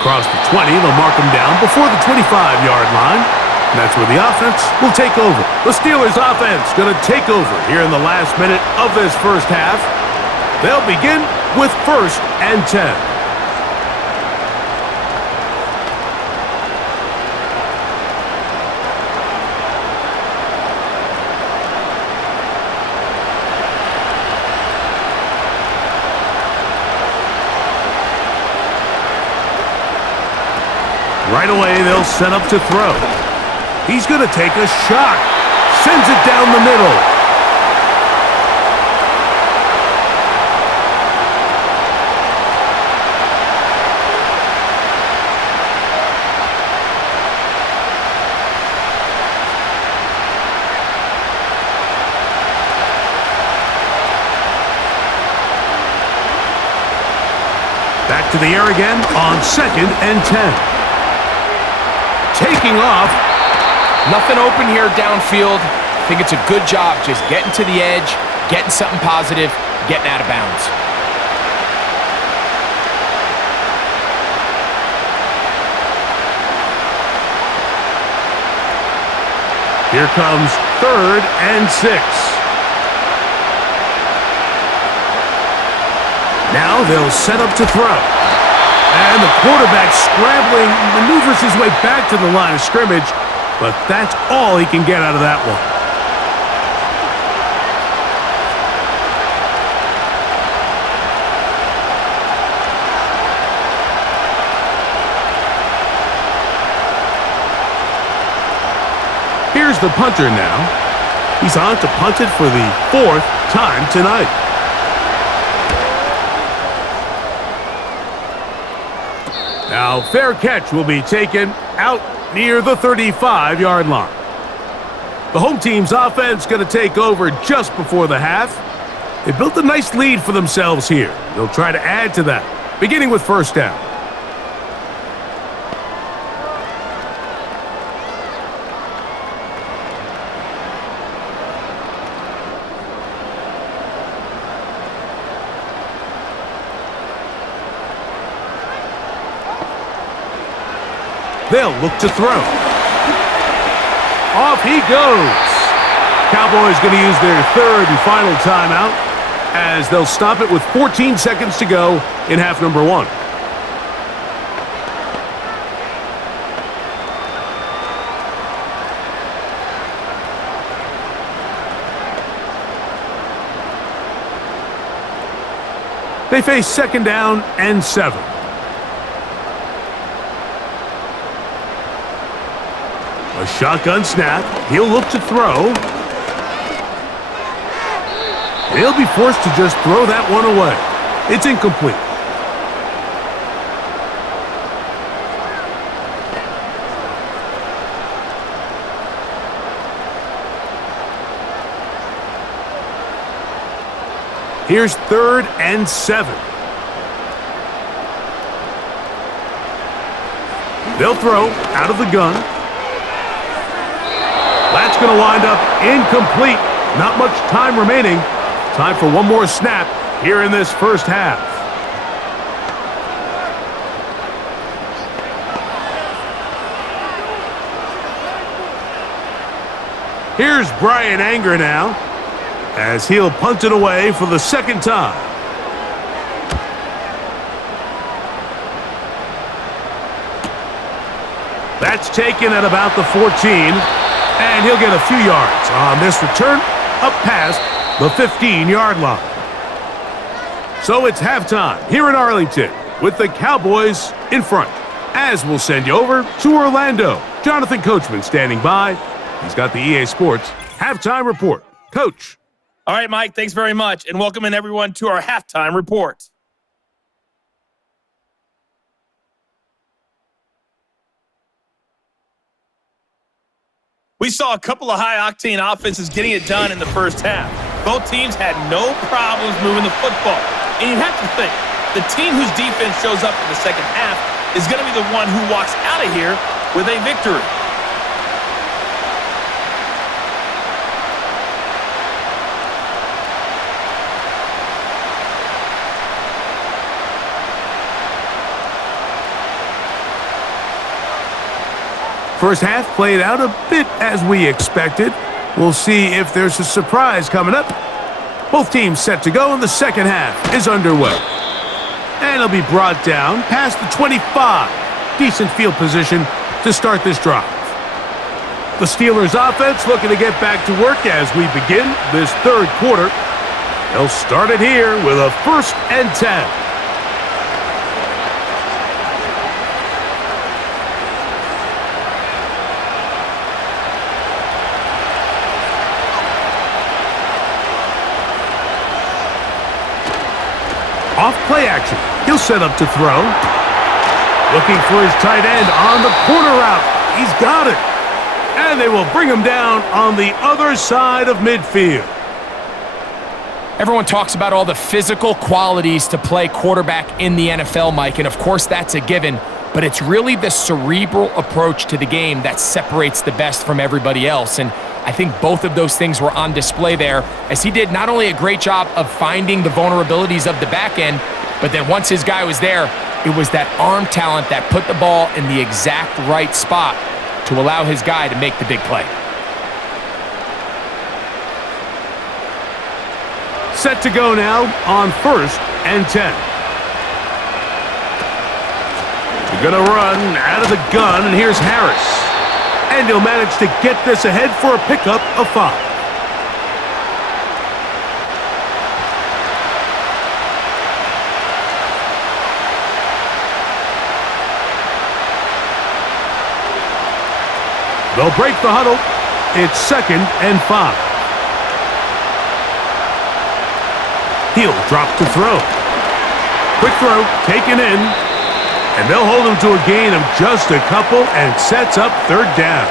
Across the 20, they'll mark them down before the 25-yard line. And that's where the offense will take over. The Steelers offense going to take over here in the last minute of this first half. They'll begin with 1st and 10. Right away, they'll set up to throw. He's going to take a shot. Sends it down the middle. Back to the air again on 2nd and 10. Taking off. Nothing open here downfield. I think it's a good job just getting to the edge, getting something positive, getting out of bounds. Here comes 3rd and 6. Now they'll set up to throw. And the quarterback scrambling, maneuvers his way back to the line of scrimmage, but that's all he can get out of that one. Here's the punter now. He's on to punt it for the 4th time tonight. Now, fair catch will be taken out near the 35-yard line. The home team's offense going to take over just before the half. They built a nice lead for themselves here. They'll try to add to that, beginning with 1st down. They'll look to throw. Off he goes. Cowboys going to use their 3rd and final timeout as they'll stop it with 14 seconds to go in half number 1. They face 2nd down and 7. A shotgun snap. He'll look to throw. He'll be forced to just throw that one away. It's incomplete. Here's 3rd and 7. They'll throw out of the gun. That's going to wind up incomplete. Not much time remaining. Time for one more snap here in this first half. Here's Brian Anger now as he'll punt it away for the 2nd time. That's taken at about the 14. And he'll get a few yards on this return up past the 15-yard line. So it's halftime here in Arlington with the Cowboys in front. As we'll send you over to Orlando. Jonathan Coachman standing by. He's got the EA Sports halftime report. Coach. All right, Mike, thanks very much. And welcome in everyone to our halftime report. We saw a couple of high-octane offenses getting it done in the first half. Both teams had no problems moving the football. And you have to think, the team whose defense shows up in the second half is going to be the one who walks out of here with a victory. First half played out a bit as we expected. We'll see if there's a surprise coming up. Both teams set to go, and the second half is underway. And it'll be brought down past the 25. Decent field position to start this drive. The Steelers offense looking to get back to work as we begin this third quarter. They'll start it here with a 1st and 10. Off play action. He'll set up to throw. Looking for his tight end on the corner route. He's got it. And they will bring him down on the other side of midfield. Everyone talks about all the physical qualities to play quarterback in the NFL, Mike, and of course that's a given, but it's really the cerebral approach to the game that separates the best from everybody else, and I think both of those things were on display there, as he did not only a great job of finding the vulnerabilities of the back end, but then once his guy was there, it was that arm talent that put the ball in the exact right spot to allow his guy to make the big play. Set to go now on 1st and 10. They're going to run out of the gun, and here's Harris. And he'll manage to get this ahead for a pickup of 5. They'll break the huddle. It's 2nd and 5. He'll drop to throw. Quick throw, taken in. And they'll hold him to a gain of just a couple and sets up 3rd down.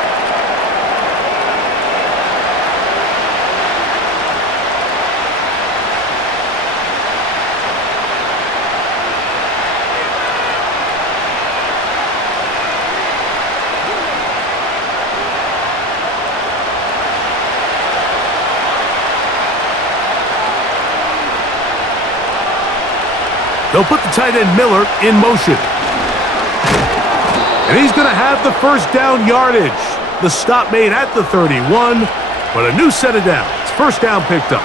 They'll put the tight end Miller in motion. And he's going to have the 1st down yardage. The stop made at the 31, but a new set of downs. 1st down picked up.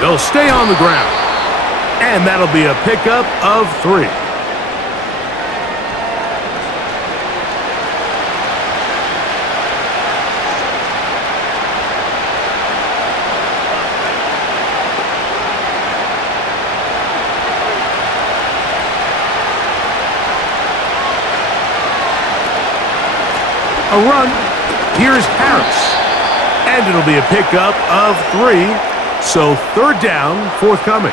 They'll stay on the ground. And that'll be a pickup of 3. A run. Here's Harris. And it'll be a pickup of 3. So 3rd down forthcoming.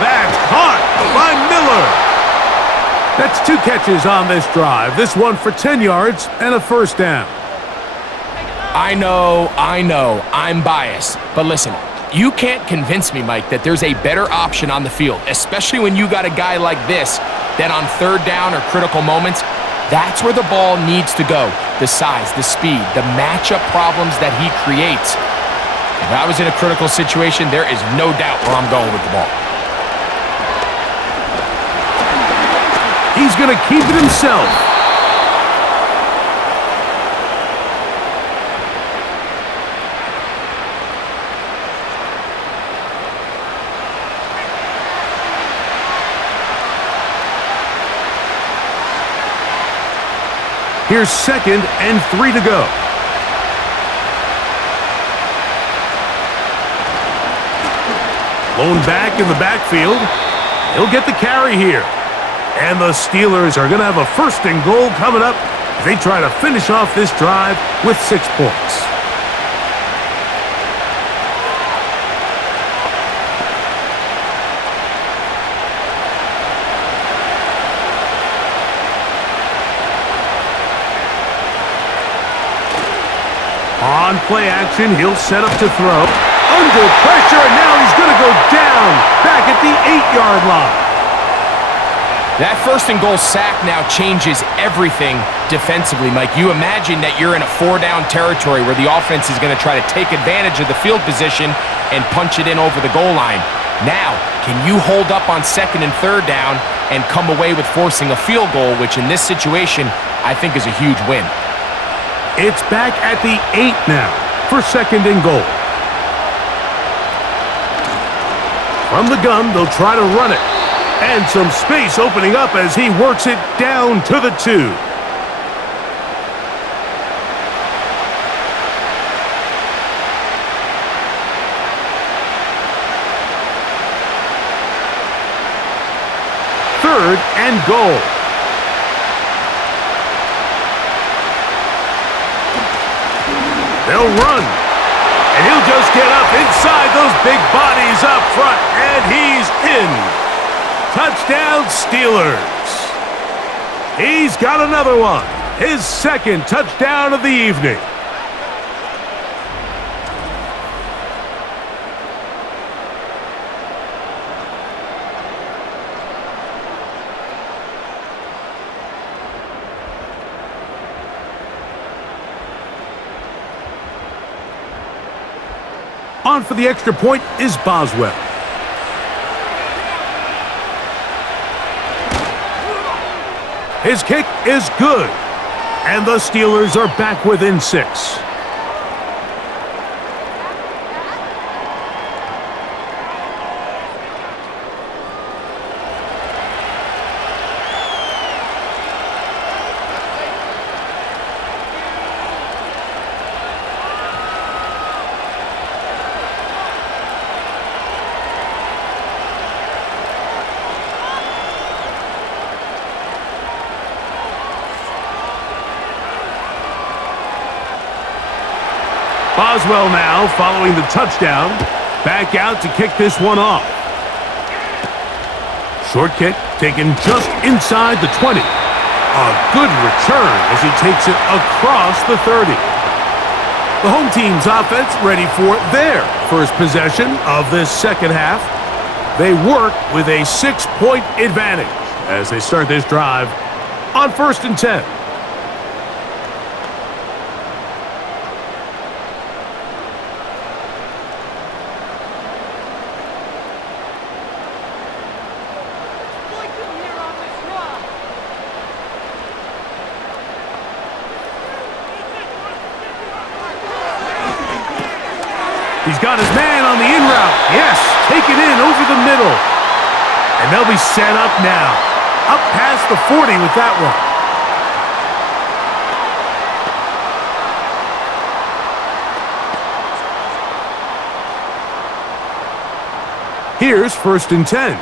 That's caught by Miller. That's 2 catches on this drive. This one for 10 yards and a 1st down. I know, I'm biased. But listen, you can't convince me, Mike, that there's a better option on the field, especially when you got a guy like this, that on 3rd down or critical moments, that's where the ball needs to go. The size, the speed, the matchup problems that he creates. If I was in a critical situation, there is no doubt where I'm going with the ball. He's going to keep it himself. Here's 2nd and 3 to go. Blown back in the backfield. He'll get the carry here. And the Steelers are going to have a 1st and goal coming up as they try to finish off this drive with 6 points. On play action, he'll set up to throw. Under pressure, and now he's going to go down back at the 8-yard line. That first and goal sack now changes everything defensively, Mike. You imagine that you're in a 4-down territory where the offense is going to try to take advantage of the field position and punch it in over the goal line. Now, can you hold up on 2nd and 3rd down and come away with forcing a field goal, which in this situation, I think is a huge win. It's back at the 8 now for 2nd and goal. From the gun, they'll try to run it. And some space opening up as he works it down to the 2. Third and goal. They'll run. And he'll just get up inside those big bodies up front. And he's in. Touchdown, Steelers. He's got another one. His 2nd touchdown of the evening. On for the extra point is Boswell. His kick is good. And the Steelers are back within 6. Boswell now following the touchdown. Back out to kick this one off. Short kick taken just inside the 20. A good return as he takes it across the 30. The home team's offense ready for their first possession of this second half. They work with a 6-point advantage as they start this drive on 1st and 10. He's got his man on the in route. Yes, take it in over the middle. And they'll be set up now. Up past the 40 with that one. Here's 1st and 10.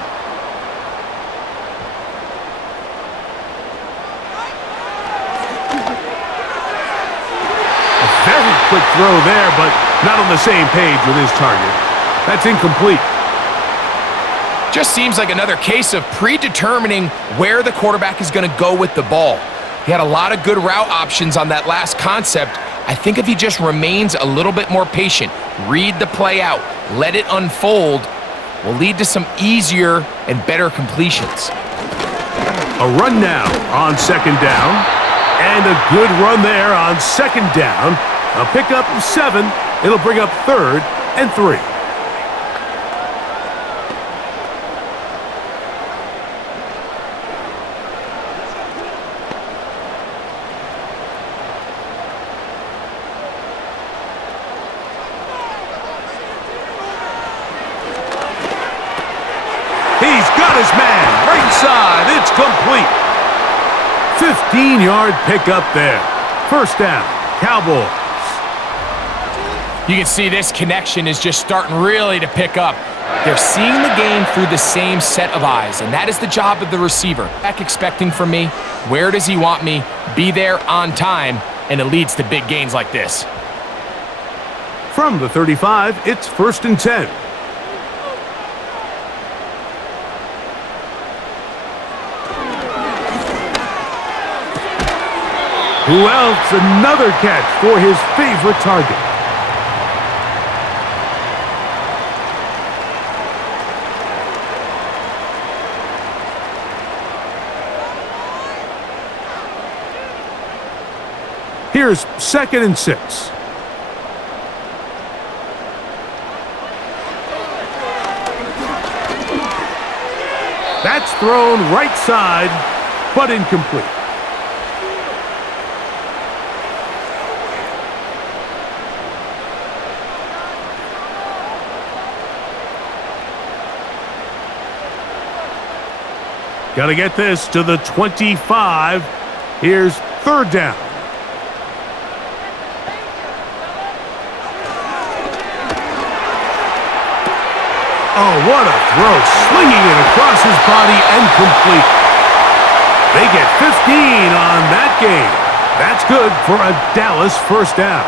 A very quick throw there, but not on the same page with his target. That's incomplete. Just seems like another case of predetermining where the quarterback is going to go with the ball. He had a lot of good route options on that last concept. I think if he just remains a little bit more patient, read the play out, let it unfold, will lead to some easier and better completions. A run now on 2nd down. And a good run there on 2nd down. A pickup of 7. It'll bring up 3rd and 3. He's got his man ringside. It's complete. 15-yard pickup there. 1st down, Cowboys. You can see this connection is just starting really to pick up. They're seeing the game through the same set of eyes, and that is the job of the receiver. Back expecting from me, where does he want me? Be there on time, and it leads to big gains like this. From the 35, it's 1st and 10. Who else? Another catch for his favorite target. Here's 2nd and 6. That's thrown right side, but incomplete. Got to get this to the 25. Here's 3rd down. Oh, what a throw. Slinging it across his body and complete. They get 15 on that game. That's good for a Dallas 1st down.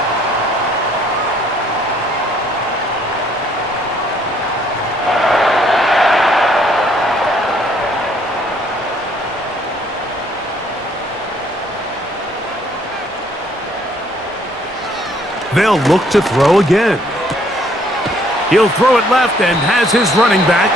They'll look to throw again. He'll throw it left and has his running back.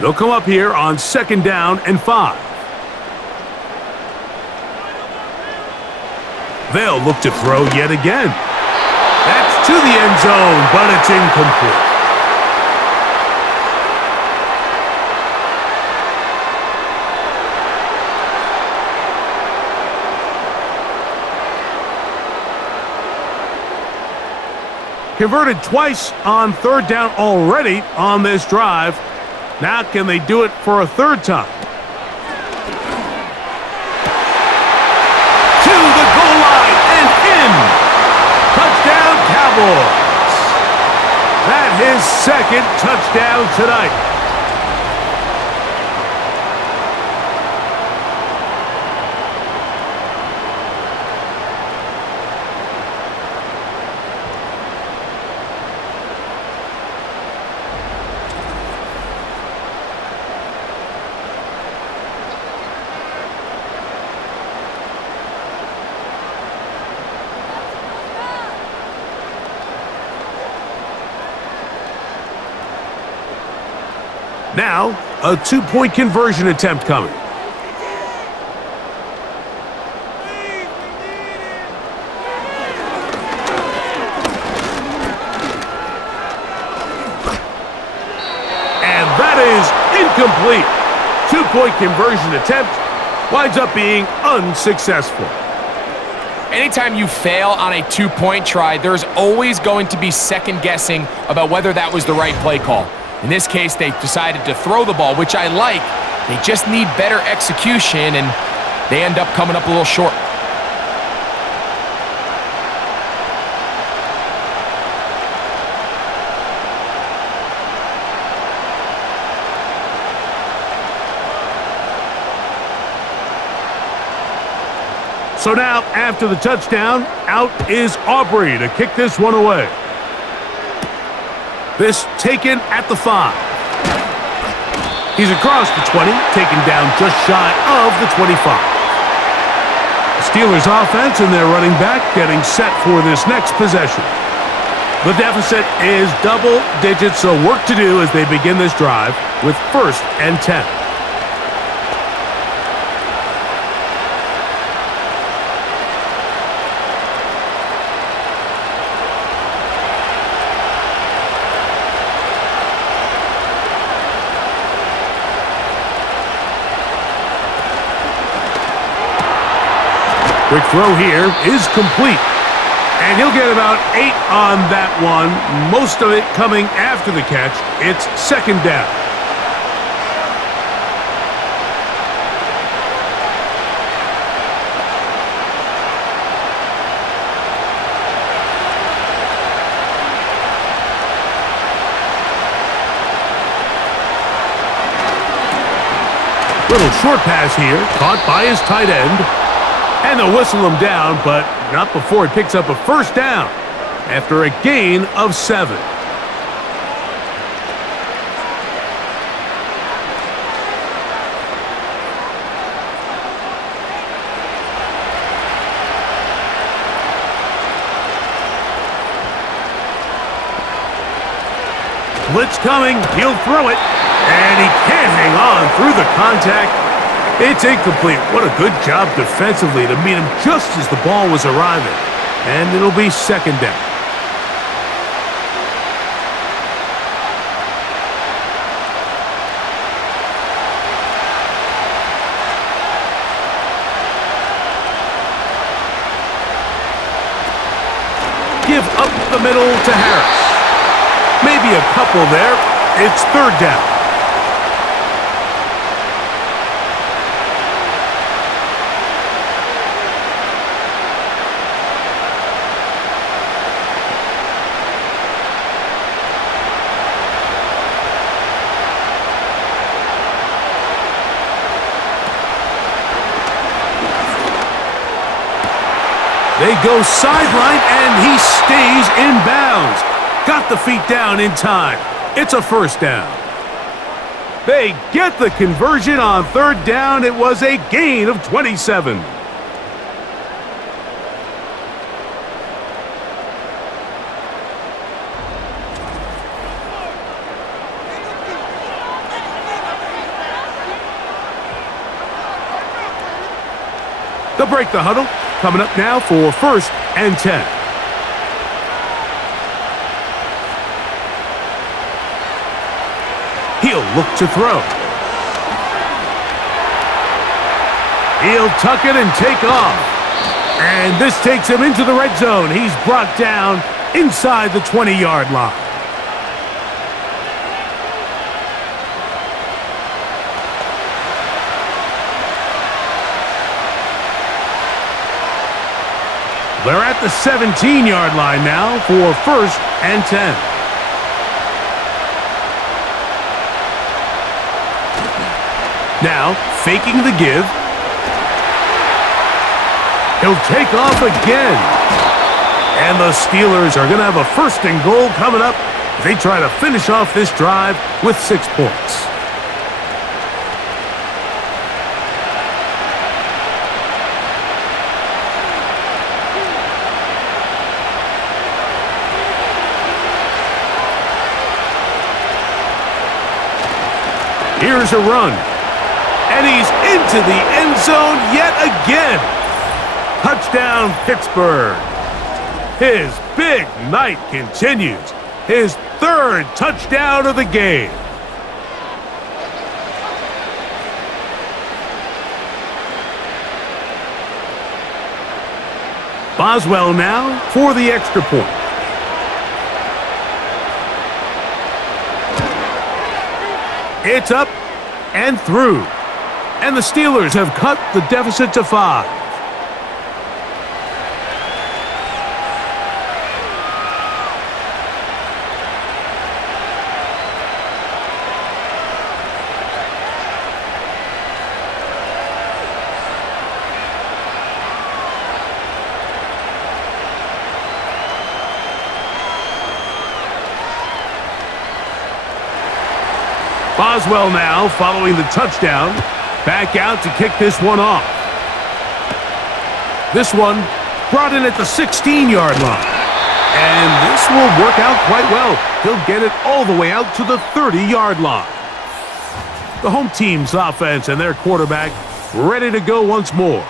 They'll come up here on 2nd down and 5. They'll look to throw yet again. That's to the end zone, but it's incomplete. Converted twice on 3rd down already on this drive. Now can they do it for a 3rd time? To the goal line and in. Touchdown Cowboys. That's his 2nd touchdown tonight. Now, a 2-point conversion attempt coming. And that is incomplete. 2-point conversion attempt winds up being unsuccessful. Anytime you fail on a 2-point try, there's always going to be second guessing about whether that was the right play call. In this case, they decided to throw the ball, which I like. They just need better execution, and they end up coming up a little short. So now, after the touchdown, out is Aubrey to kick this one away. This taken at the 5. He's across the 20, taken down just shy of the 25. The Steelers offense and their running back getting set for this next possession. The deficit is double digits, so work to do as they begin this drive with 1st and 10. Quick throw here is complete. And he'll get about 8 on that one, most of it coming after the catch. It's 2nd down. Little short pass here, caught by his tight end. And they'll whistle him down, but not before he picks up a first down after a gain of 7. Blitz coming, he'll throw it, and he can't hang on through the contact. It's incomplete. What a good job defensively to meet him just as the ball was arriving. And it'll be second down. Give up the middle to Harris. Maybe a couple there. It's third down. They go sideline, and he stays in bounds. Got the feet down in time. It's a first down. They get the conversion on third down. It was a gain of 27. They'll break the huddle. Coming up now for first and 10. He'll look to throw. He'll tuck it and take off. And this takes him into the red zone. He's brought down inside the 20-yard line. They're at the 17-yard line now for first and 10. Now, faking the give. He'll take off again. And the Steelers are going to have a first and goal coming up. They try to finish off this drive with 6 points. Here's a run. And he's into the end zone yet again. Touchdown, Pittsburgh. His big night continues. His third touchdown of the game. Boswell now for the extra point. It's up and through. And the Steelers have cut the deficit to 5. Boswell now following the touchdown. Back out to kick this one off. This one brought in at the 16-yard line. And this will work out quite well. He'll get it all the way out to the 30-yard line. The home team's offense and their quarterback ready to go once more.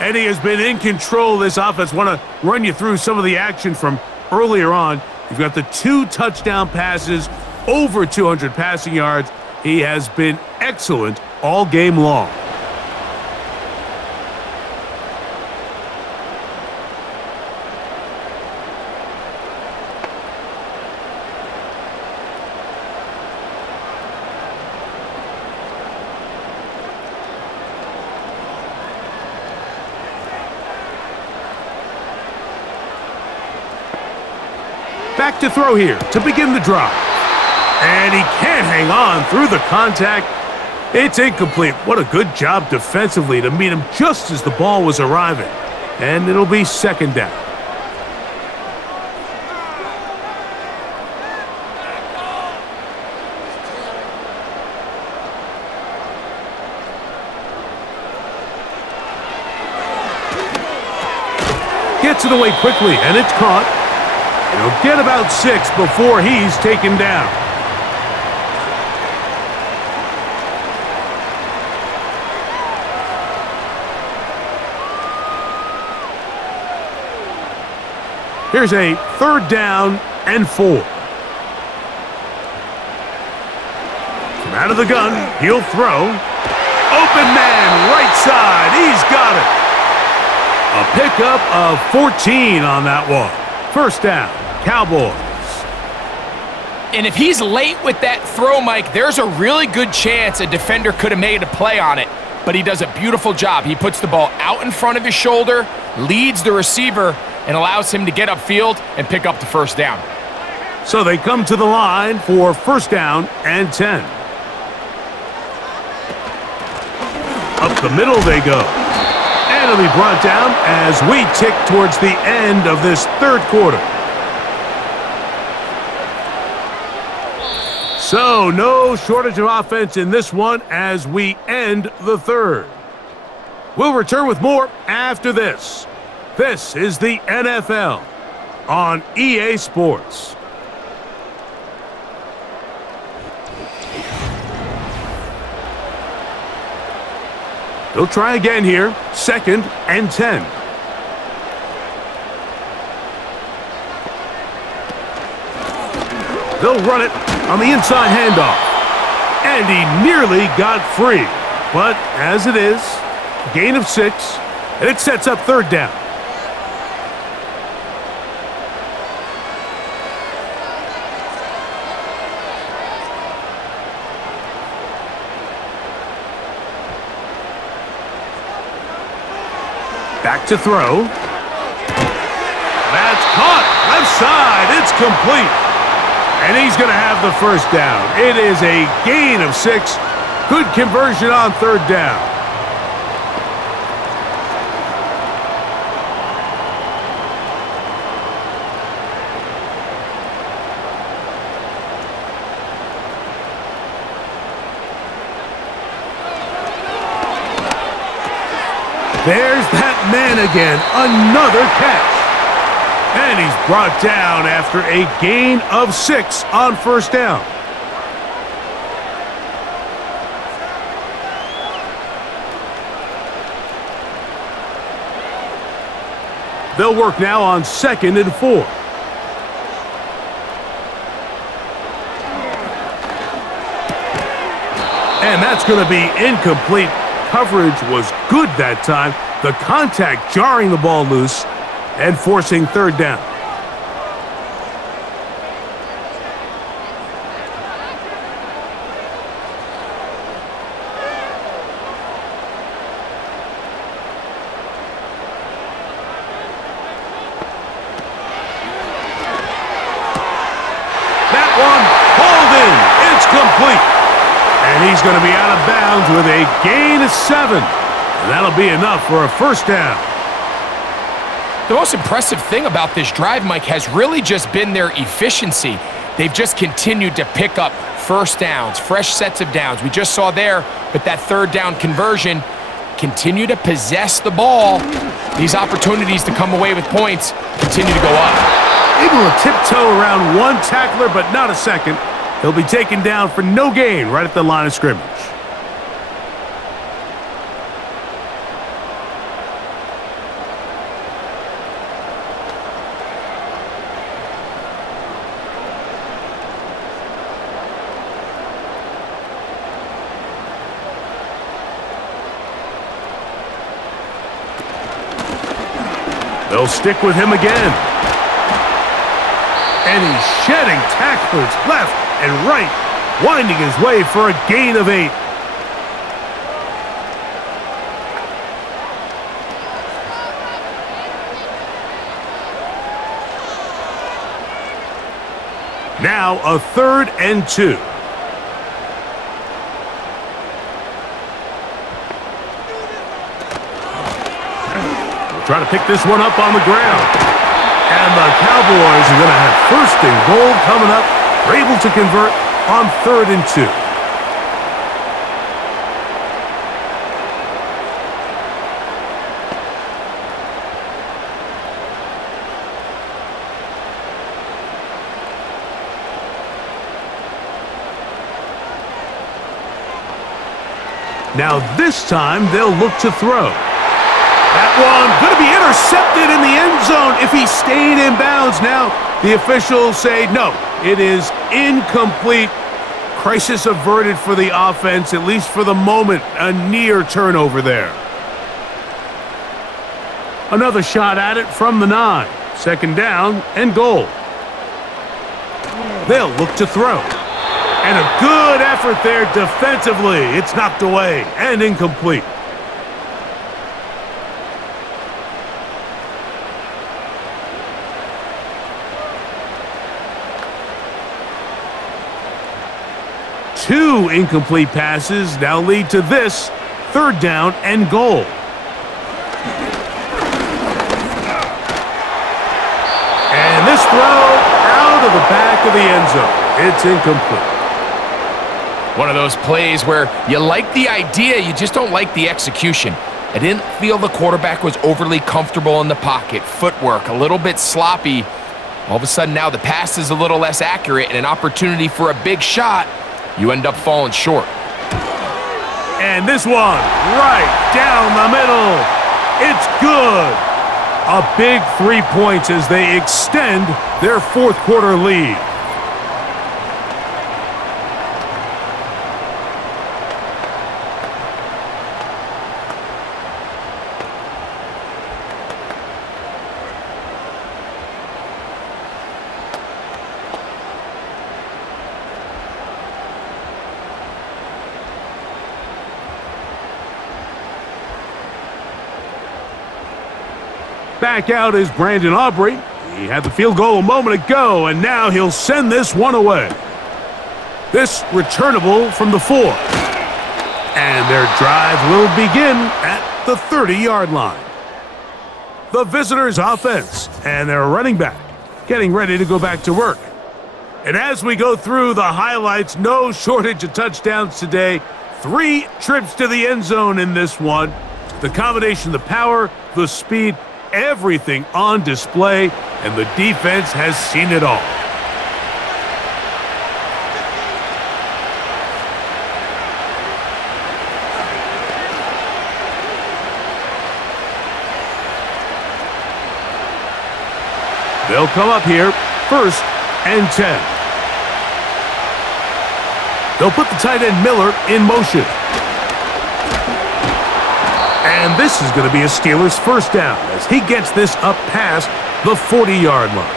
And he has been in control of this offense. Want to run you through some of the action from earlier on. You've got the 2 touchdown passes, over 200 passing yards. He has been excellent all game long. Back to throw here to begin the drive. And he can't hang on through the contact. It's incomplete. What a good job defensively to meet him just as the ball was arriving. And it'll be second down. Gets it away quickly, and it's caught. He'll get about 6 before he's taken down. Here's a 3rd down and 4. From out of the gun, he'll throw. Open man, right side. He's got it. A pickup of 14 on that one. First down, Cowboys. And if he's late with that throw, Mike, there's a really good chance a defender could have made a play on it. But he does a beautiful job. He puts the ball out in front of his shoulder, leads the receiver, and allows him to get upfield and pick up the first down. So they come to the line for first down and 10. Up the middle they go. And it'll be brought down as we tick towards the end of this 3rd quarter. So no shortage of offense in this one as we end the 3rd. We'll return with more after this. This is the NFL on EA Sports. They'll try again here. 2nd and 10. They'll run it on the inside handoff. And he nearly got free. But as it is, gain of 6, and it sets up 3rd down. Back to throw. That's caught. Left side. It's complete. And he's going to have the first down. It is a gain of 6. Good conversion on 3rd down. There's that man again, another catch. And he's brought down after a gain of 6 on first down. They'll work now on 2nd and 4. And that's going to be incomplete. Coverage was good that time. The contact jarring the ball loose and forcing 3rd down. That one hauled in. It's complete. And he's going to be out of bounds with a gain of 7. And that'll be enough for a first down. The most impressive thing about this drive, Mike, has really just been their efficiency. They've just continued to pick up first downs, fresh sets of downs. We just saw there with that 3rd down conversion, continue to possess the ball. These opportunities to come away with points continue to go up. Able to tiptoe around one tackler, but not a second. He'll be taken down for no gain right at the line of scrimmage. They'll stick with him again. And he's shedding tacklers left and right, winding his way for a gain of 8. Now a 3rd and 2. try to pick this one up on the ground. And the Cowboys are going to have first and goal coming up. They're able to convert on 3rd and 2. Now this time they'll look to throw. That one going to be intercepted in the end zone if he stayed in bounds. Now the officials say no, it is incomplete. Crisis averted for the offense, at least for the moment. A near turnover there. Another shot at it from the 9. 2nd down and goal. They'll look to throw. And a good effort there defensively. It's knocked away and incomplete. Two incomplete passes now lead to this 3rd down and goal. And this throw out of the back of the end zone. It's incomplete. One of those plays where you like the idea, you just don't like the execution. I didn't feel the quarterback was overly comfortable in the pocket. Footwork a little bit sloppy. All of a sudden now the pass is a little less accurate and an opportunity for a big shot. You end up falling short. And this one right down the middle. It's good. A big 3 points as they extend their 4th quarter lead. Back out is Brandon Aubrey. He had the field goal a moment ago, and now he'll send this one away. This returnable from the 4. And their drive will begin at the 30-yard line. The visitors' offense and their running back getting ready to go back to work. And as we go through the highlights, no shortage of touchdowns today. 3 trips to the end zone in this one. The combination of the power, the speed, everything on display, and the defense has seen it all. They'll come up here, 1st and 10. They'll put the tight end Miller in motion. And this is going to be a Steelers 1st down as he gets this up past the 40-yard line.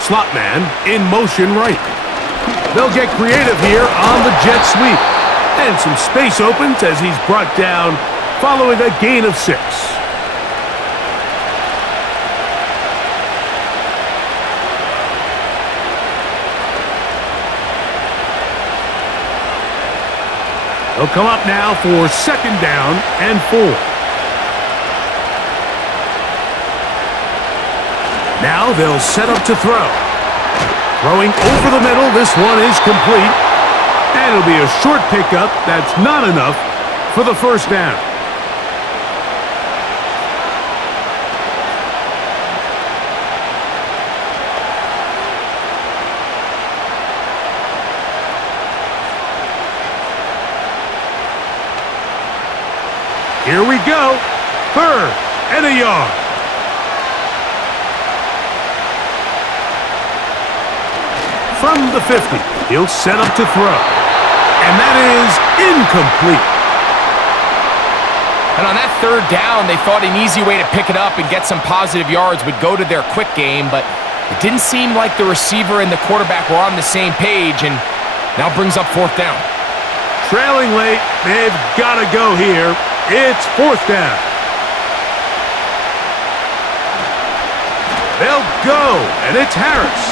Slot man in motion right. They'll get creative here on the jet sweep. And some space opens as he's brought down following a gain of 6. They'll come up now for 2nd down and 4. Now they'll set up to throw. Throwing over the middle, this one is complete. And it'll be a short pickup. That's not enough for the 1st down. Here we go. 3rd and a yard. From the 50, he'll set up to throw. And that is incomplete. And on that 3rd down, they thought an easy way to pick it up and get some positive yards would go to their quick game, but it didn't seem like the receiver and the quarterback were on the same page, and now brings up 4th down. Trailing late, they've got to go here. It's 4th down. They'll go, and it's Harris.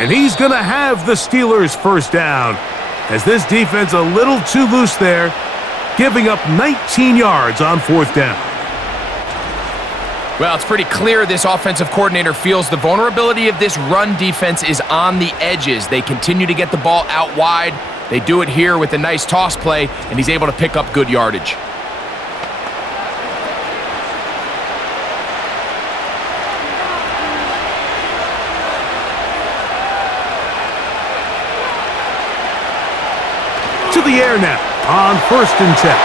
And he's going to have the Steelers first down, as this defense a little too loose there, giving up 19 yards on fourth down. Well, it's pretty clear this offensive coordinator feels the vulnerability of this run defense is on the edges. They continue to get the ball out wide. They do it here with a nice toss play, and he's able to pick up good yardage. To the air now on 1st and 10.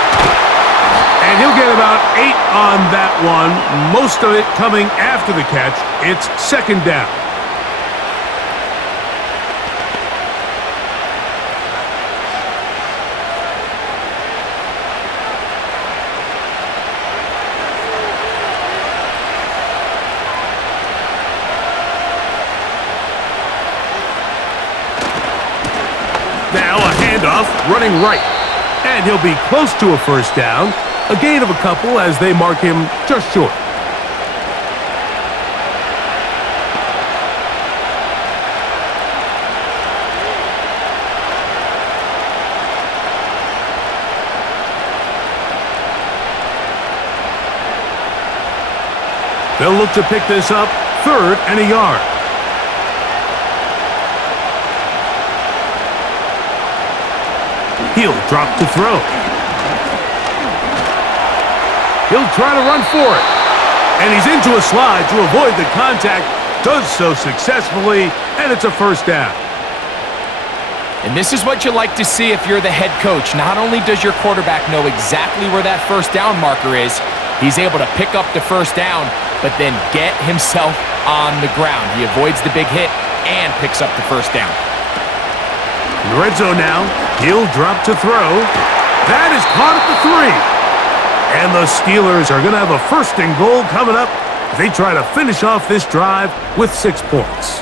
And he'll get about 8 on that one, most of it coming after the catch. It's 2nd down. Now a handoff, running right. And he'll be close to a first down. A gain of a couple as they mark him just short. They'll look to pick this up, 3rd and a yard. He'll drop to throw. He'll try to run for it. And he's into a slide to avoid the contact. Does so successfully, and it's a first down. And this is what you like to see if you're the head coach. Not only does your quarterback know exactly where that first down marker is, he's able to pick up the first down, but then get himself on the ground. He avoids the big hit and picks up the first down. In the red zone now, he'll drop to throw. That is caught at the 3. And the Steelers are going to have a 1st and goal coming up as they try to finish off this drive with 6 points.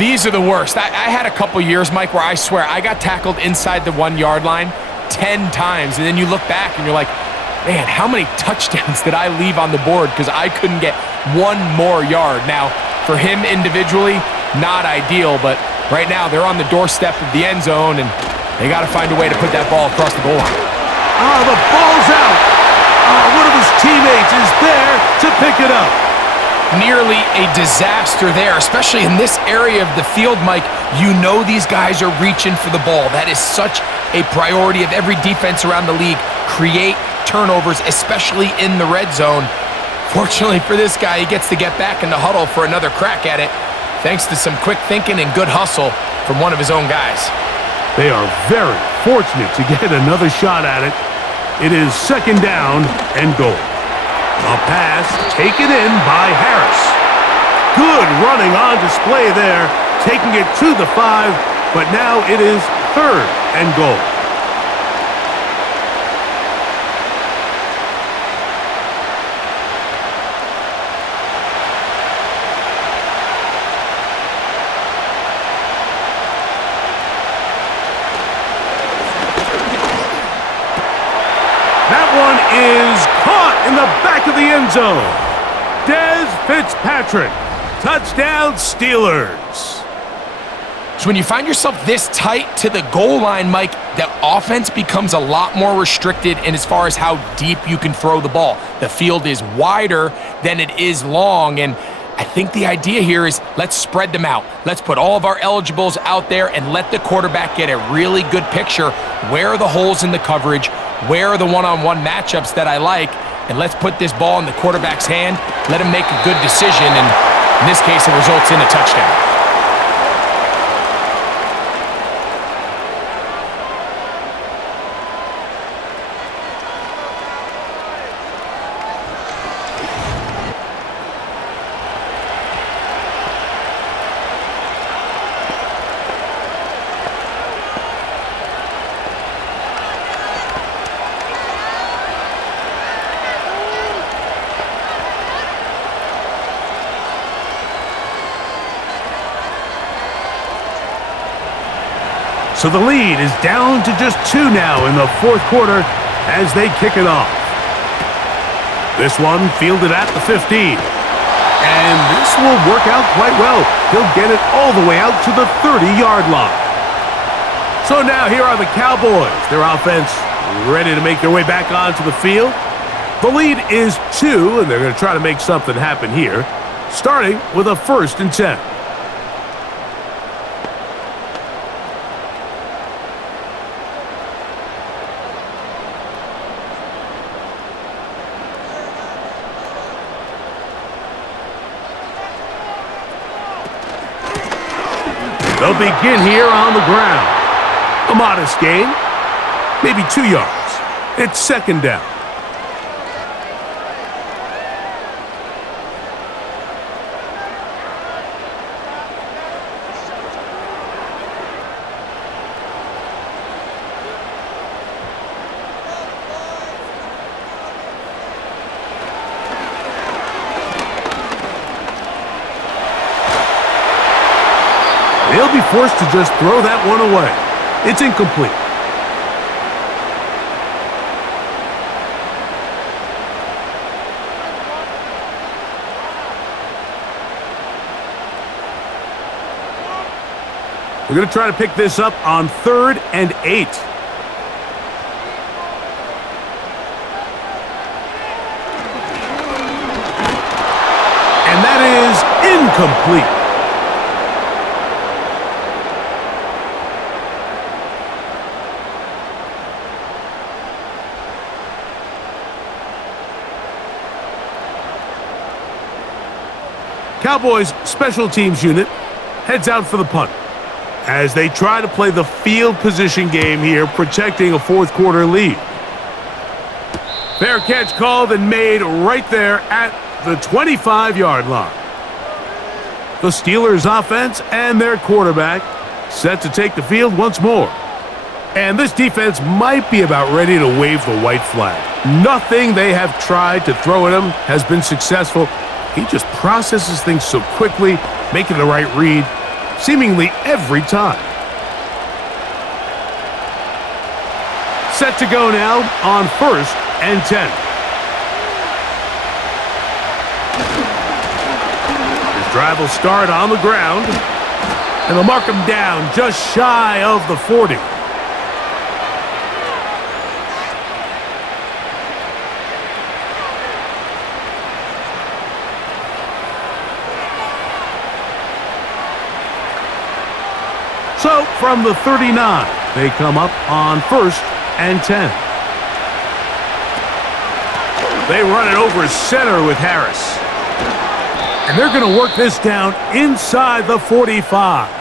These are the worst. I had a couple years, Mike, where I swear I got tackled inside the 1-yard line 10 times. And then you look back and you're like, man, how many touchdowns did I leave on the board because I couldn't get one more yard? Now, for him individually, not ideal, but right now they're on the doorstep of the end zone, and they got to find a way to put that ball across the goal line. Oh, the ball's out. One of his teammates is there to pick it up. Nearly a disaster there, especially in this area of the field, Mike. You know these guys are reaching for the ball. That is such a priority of every defense around the league. Create turnovers, especially in the red zone. Fortunately for this guy, he gets to get back in the huddle for another crack at it, thanks to some quick thinking and good hustle from one of his own guys. They are very fortunate to get another shot at it. It is 2nd down and goal. A pass taken in by Harris. Good running on display there, taking it to the 5, but now it is 3rd and goal. That one is caught in the back of the end zone. Dez Fitzpatrick. Touchdown, Steelers. So when you find yourself this tight to the goal line, Mike, the offense becomes a lot more restricted in as far as how deep you can throw the ball. The field is wider than it is long, and I think the idea here is let's spread them out. Let's put all of our eligibles out there and let the quarterback get a really good picture. Where are the holes in the coverage? Where are the one-on-one matchups that I like? And let's put this ball in the quarterback's hand, let him make a good decision, and in this case, it results in a touchdown. So the lead is down to just 2 now in the 4th quarter as they kick it off. This one fielded at the 15. And this will work out quite well. He'll get it all the way out to the 30-yard line. So now here are the Cowboys. Their offense ready to make their way back onto the field. The lead is 2, and they're going to try to make something happen here, starting with a 1st and 10. They'll begin here on the ground. A modest gain, maybe 2 yards. It's 2nd down. They'll be forced to just throw that one away. It's incomplete. We're going to try to pick this up on 3rd and 8. And that is incomplete. Cowboys special teams unit heads out for the punt as they try to play the field position game here, protecting a 4th quarter lead. Fair catch called and made right there at the 25-yard line. The Steelers offense and their quarterback set to take the field once more. And this defense might be about ready to wave the white flag. Nothing they have tried to throw at him has been successful. He just processes things so quickly, making the right read, seemingly every time. Set to go now on 1st and 10. His drive will start on the ground, and they'll mark him down just shy of the 40. So, from the 39, they come up on 1st and 10. They run it over center with Harris. And they're going to work this down inside the 45.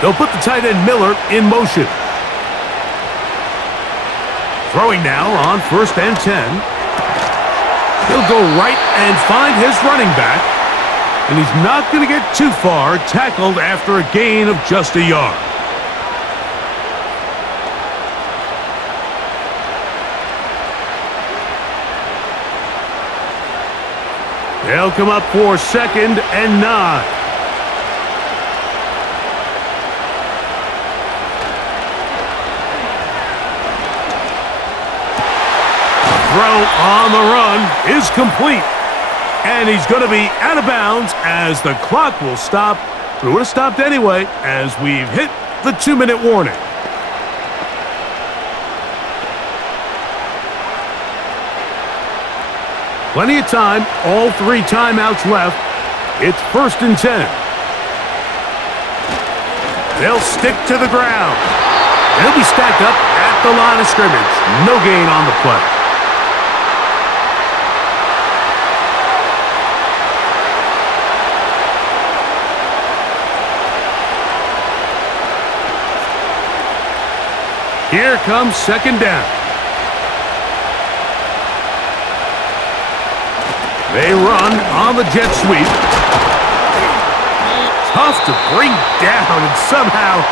They'll put the tight end Miller in motion. Throwing now on 1st and 10. He'll go right and find his running back. And he's not going to get too far, tackled after a gain of just a yard. They'll come up for 2nd and 9. Throw on the run is complete. And he's going to be out of bounds as the clock will stop. But it would have stopped anyway as we've hit the 2-minute warning. Plenty of time, all 3 timeouts left. It's 1st and 10. They'll stick to the ground. They'll be stacked up at the line of scrimmage. No gain on the play. Here comes 2nd down. They run on the jet sweep. Tough to bring down, and somehow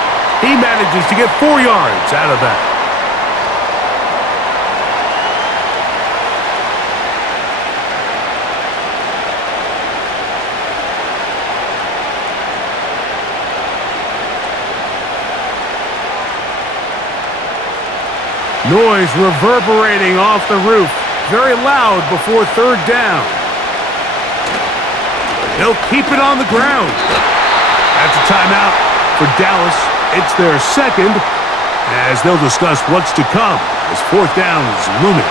he manages to get 4 yards out of that. Noise reverberating off the roof. Very loud before third down. They'll keep it on the ground. That's a timeout for Dallas. It's their second, as they'll discuss what's to come as fourth down is looming.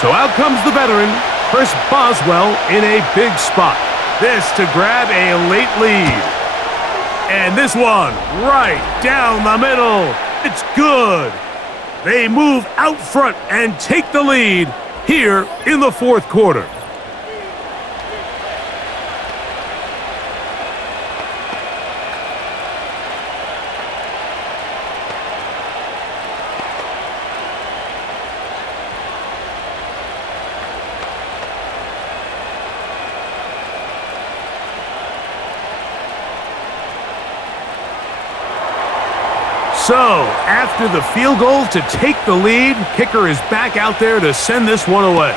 So out comes the veteran, Chris Boswell, in a big spot. This to grab a late lead. And this one right down the middle. It's good. They move out front and take the lead here in the fourth quarter. So, after the field goal to take the lead, kicker is back out there to send this one away.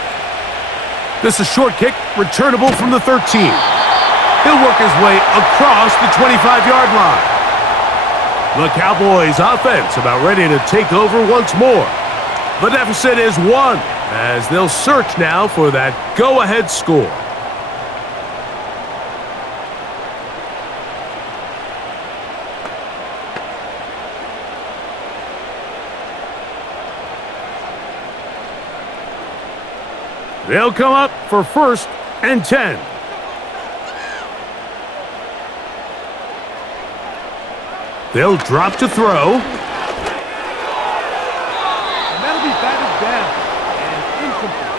This is a short kick, returnable from the 13. He'll work his way across the 25-yard line. The Cowboys offense about ready to take over once more. The deficit is 1, as they'll search now for that go-ahead score. They'll come up for 1st and 10. They'll drop to throw. And that'll be batted down and incomplete.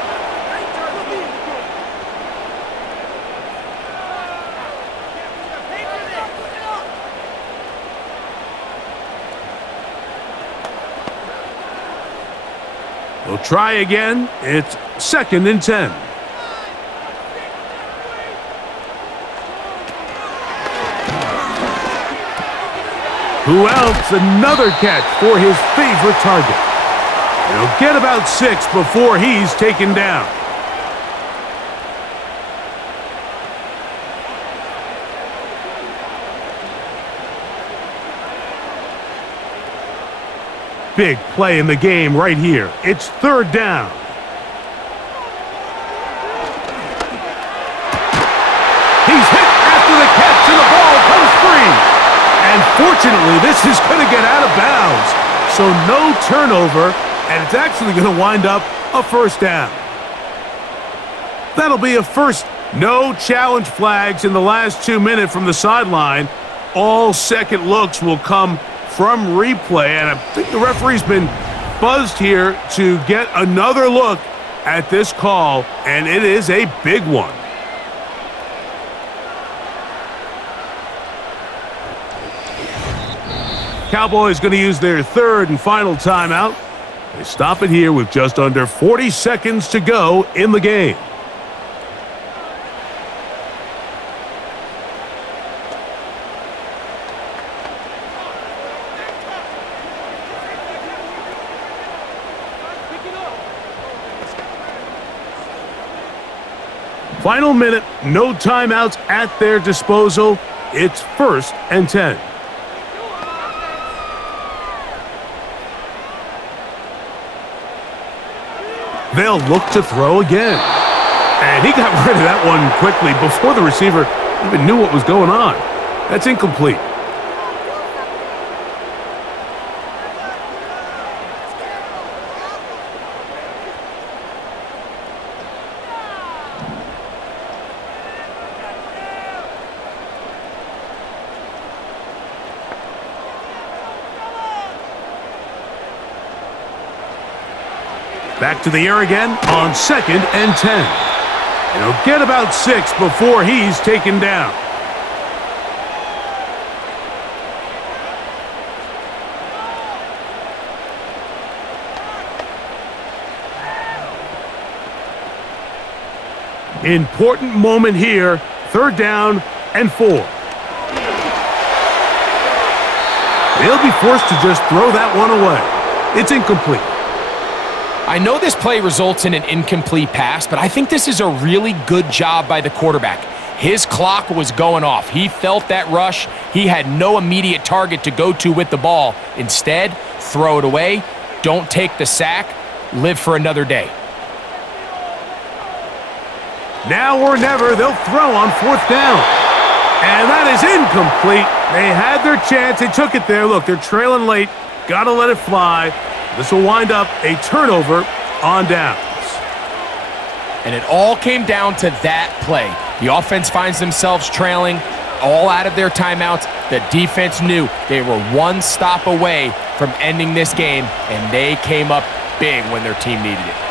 They'll try again. It's 2nd and 10. Who else? Another catch for his favorite target. He'll get about 6 before he's taken down. Big play in the game right here. It's 3rd down. He's hit after the catch and the ball comes free. And fortunately, this is going to get out of bounds. So no turnover, and it's actually going to wind up a 1st down. That'll be a first. No challenge flags in the last 2 minutes from the sideline. All second looks will come from replay, and I think the referee's been buzzed here to get another look at this call, and it is a big one. Cowboys going to use their 3rd and final timeout. They stop it here with just under 40 seconds to go in the game. Final minute, no timeouts at their disposal. It's 1st and 10. They'll look to throw again. And he got rid of that one quickly before the receiver even knew what was going on. That's incomplete. Back to the air again on 2nd and 10. And he'll get about 6 before he's taken down. Important moment here, 3rd down and 4. They'll be forced to just throw that one away. It's incomplete. I know this play results in an incomplete pass, but I think this is a really good job by the quarterback. His clock was going off. He felt that rush. He had no immediate target to go to with the ball. Instead, throw it away. Don't take the sack. Live for another day. Now or never, they'll throw on 4th down. And that is incomplete. They had their chance. They took it there. Look, they're trailing late. Got to let it fly. This will wind up a turnover on downs. And it all came down to that play. The offense finds themselves trailing, all out of their timeouts. The defense knew they were one stop away from ending this game, and they came up big when their team needed it.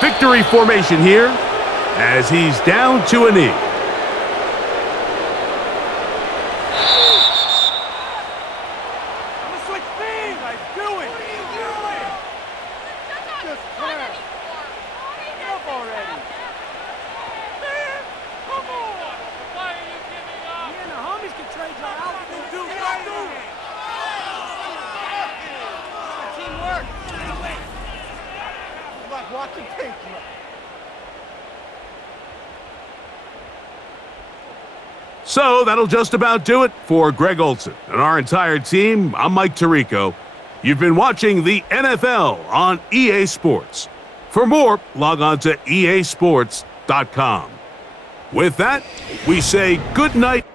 Victory formation here as he's down to a knee. So that'll just about do it for Greg Olson and our entire team. I'm Mike Tirico. You've been watching the NFL on EA Sports. For more, log on to easports.com. With that, we say good night.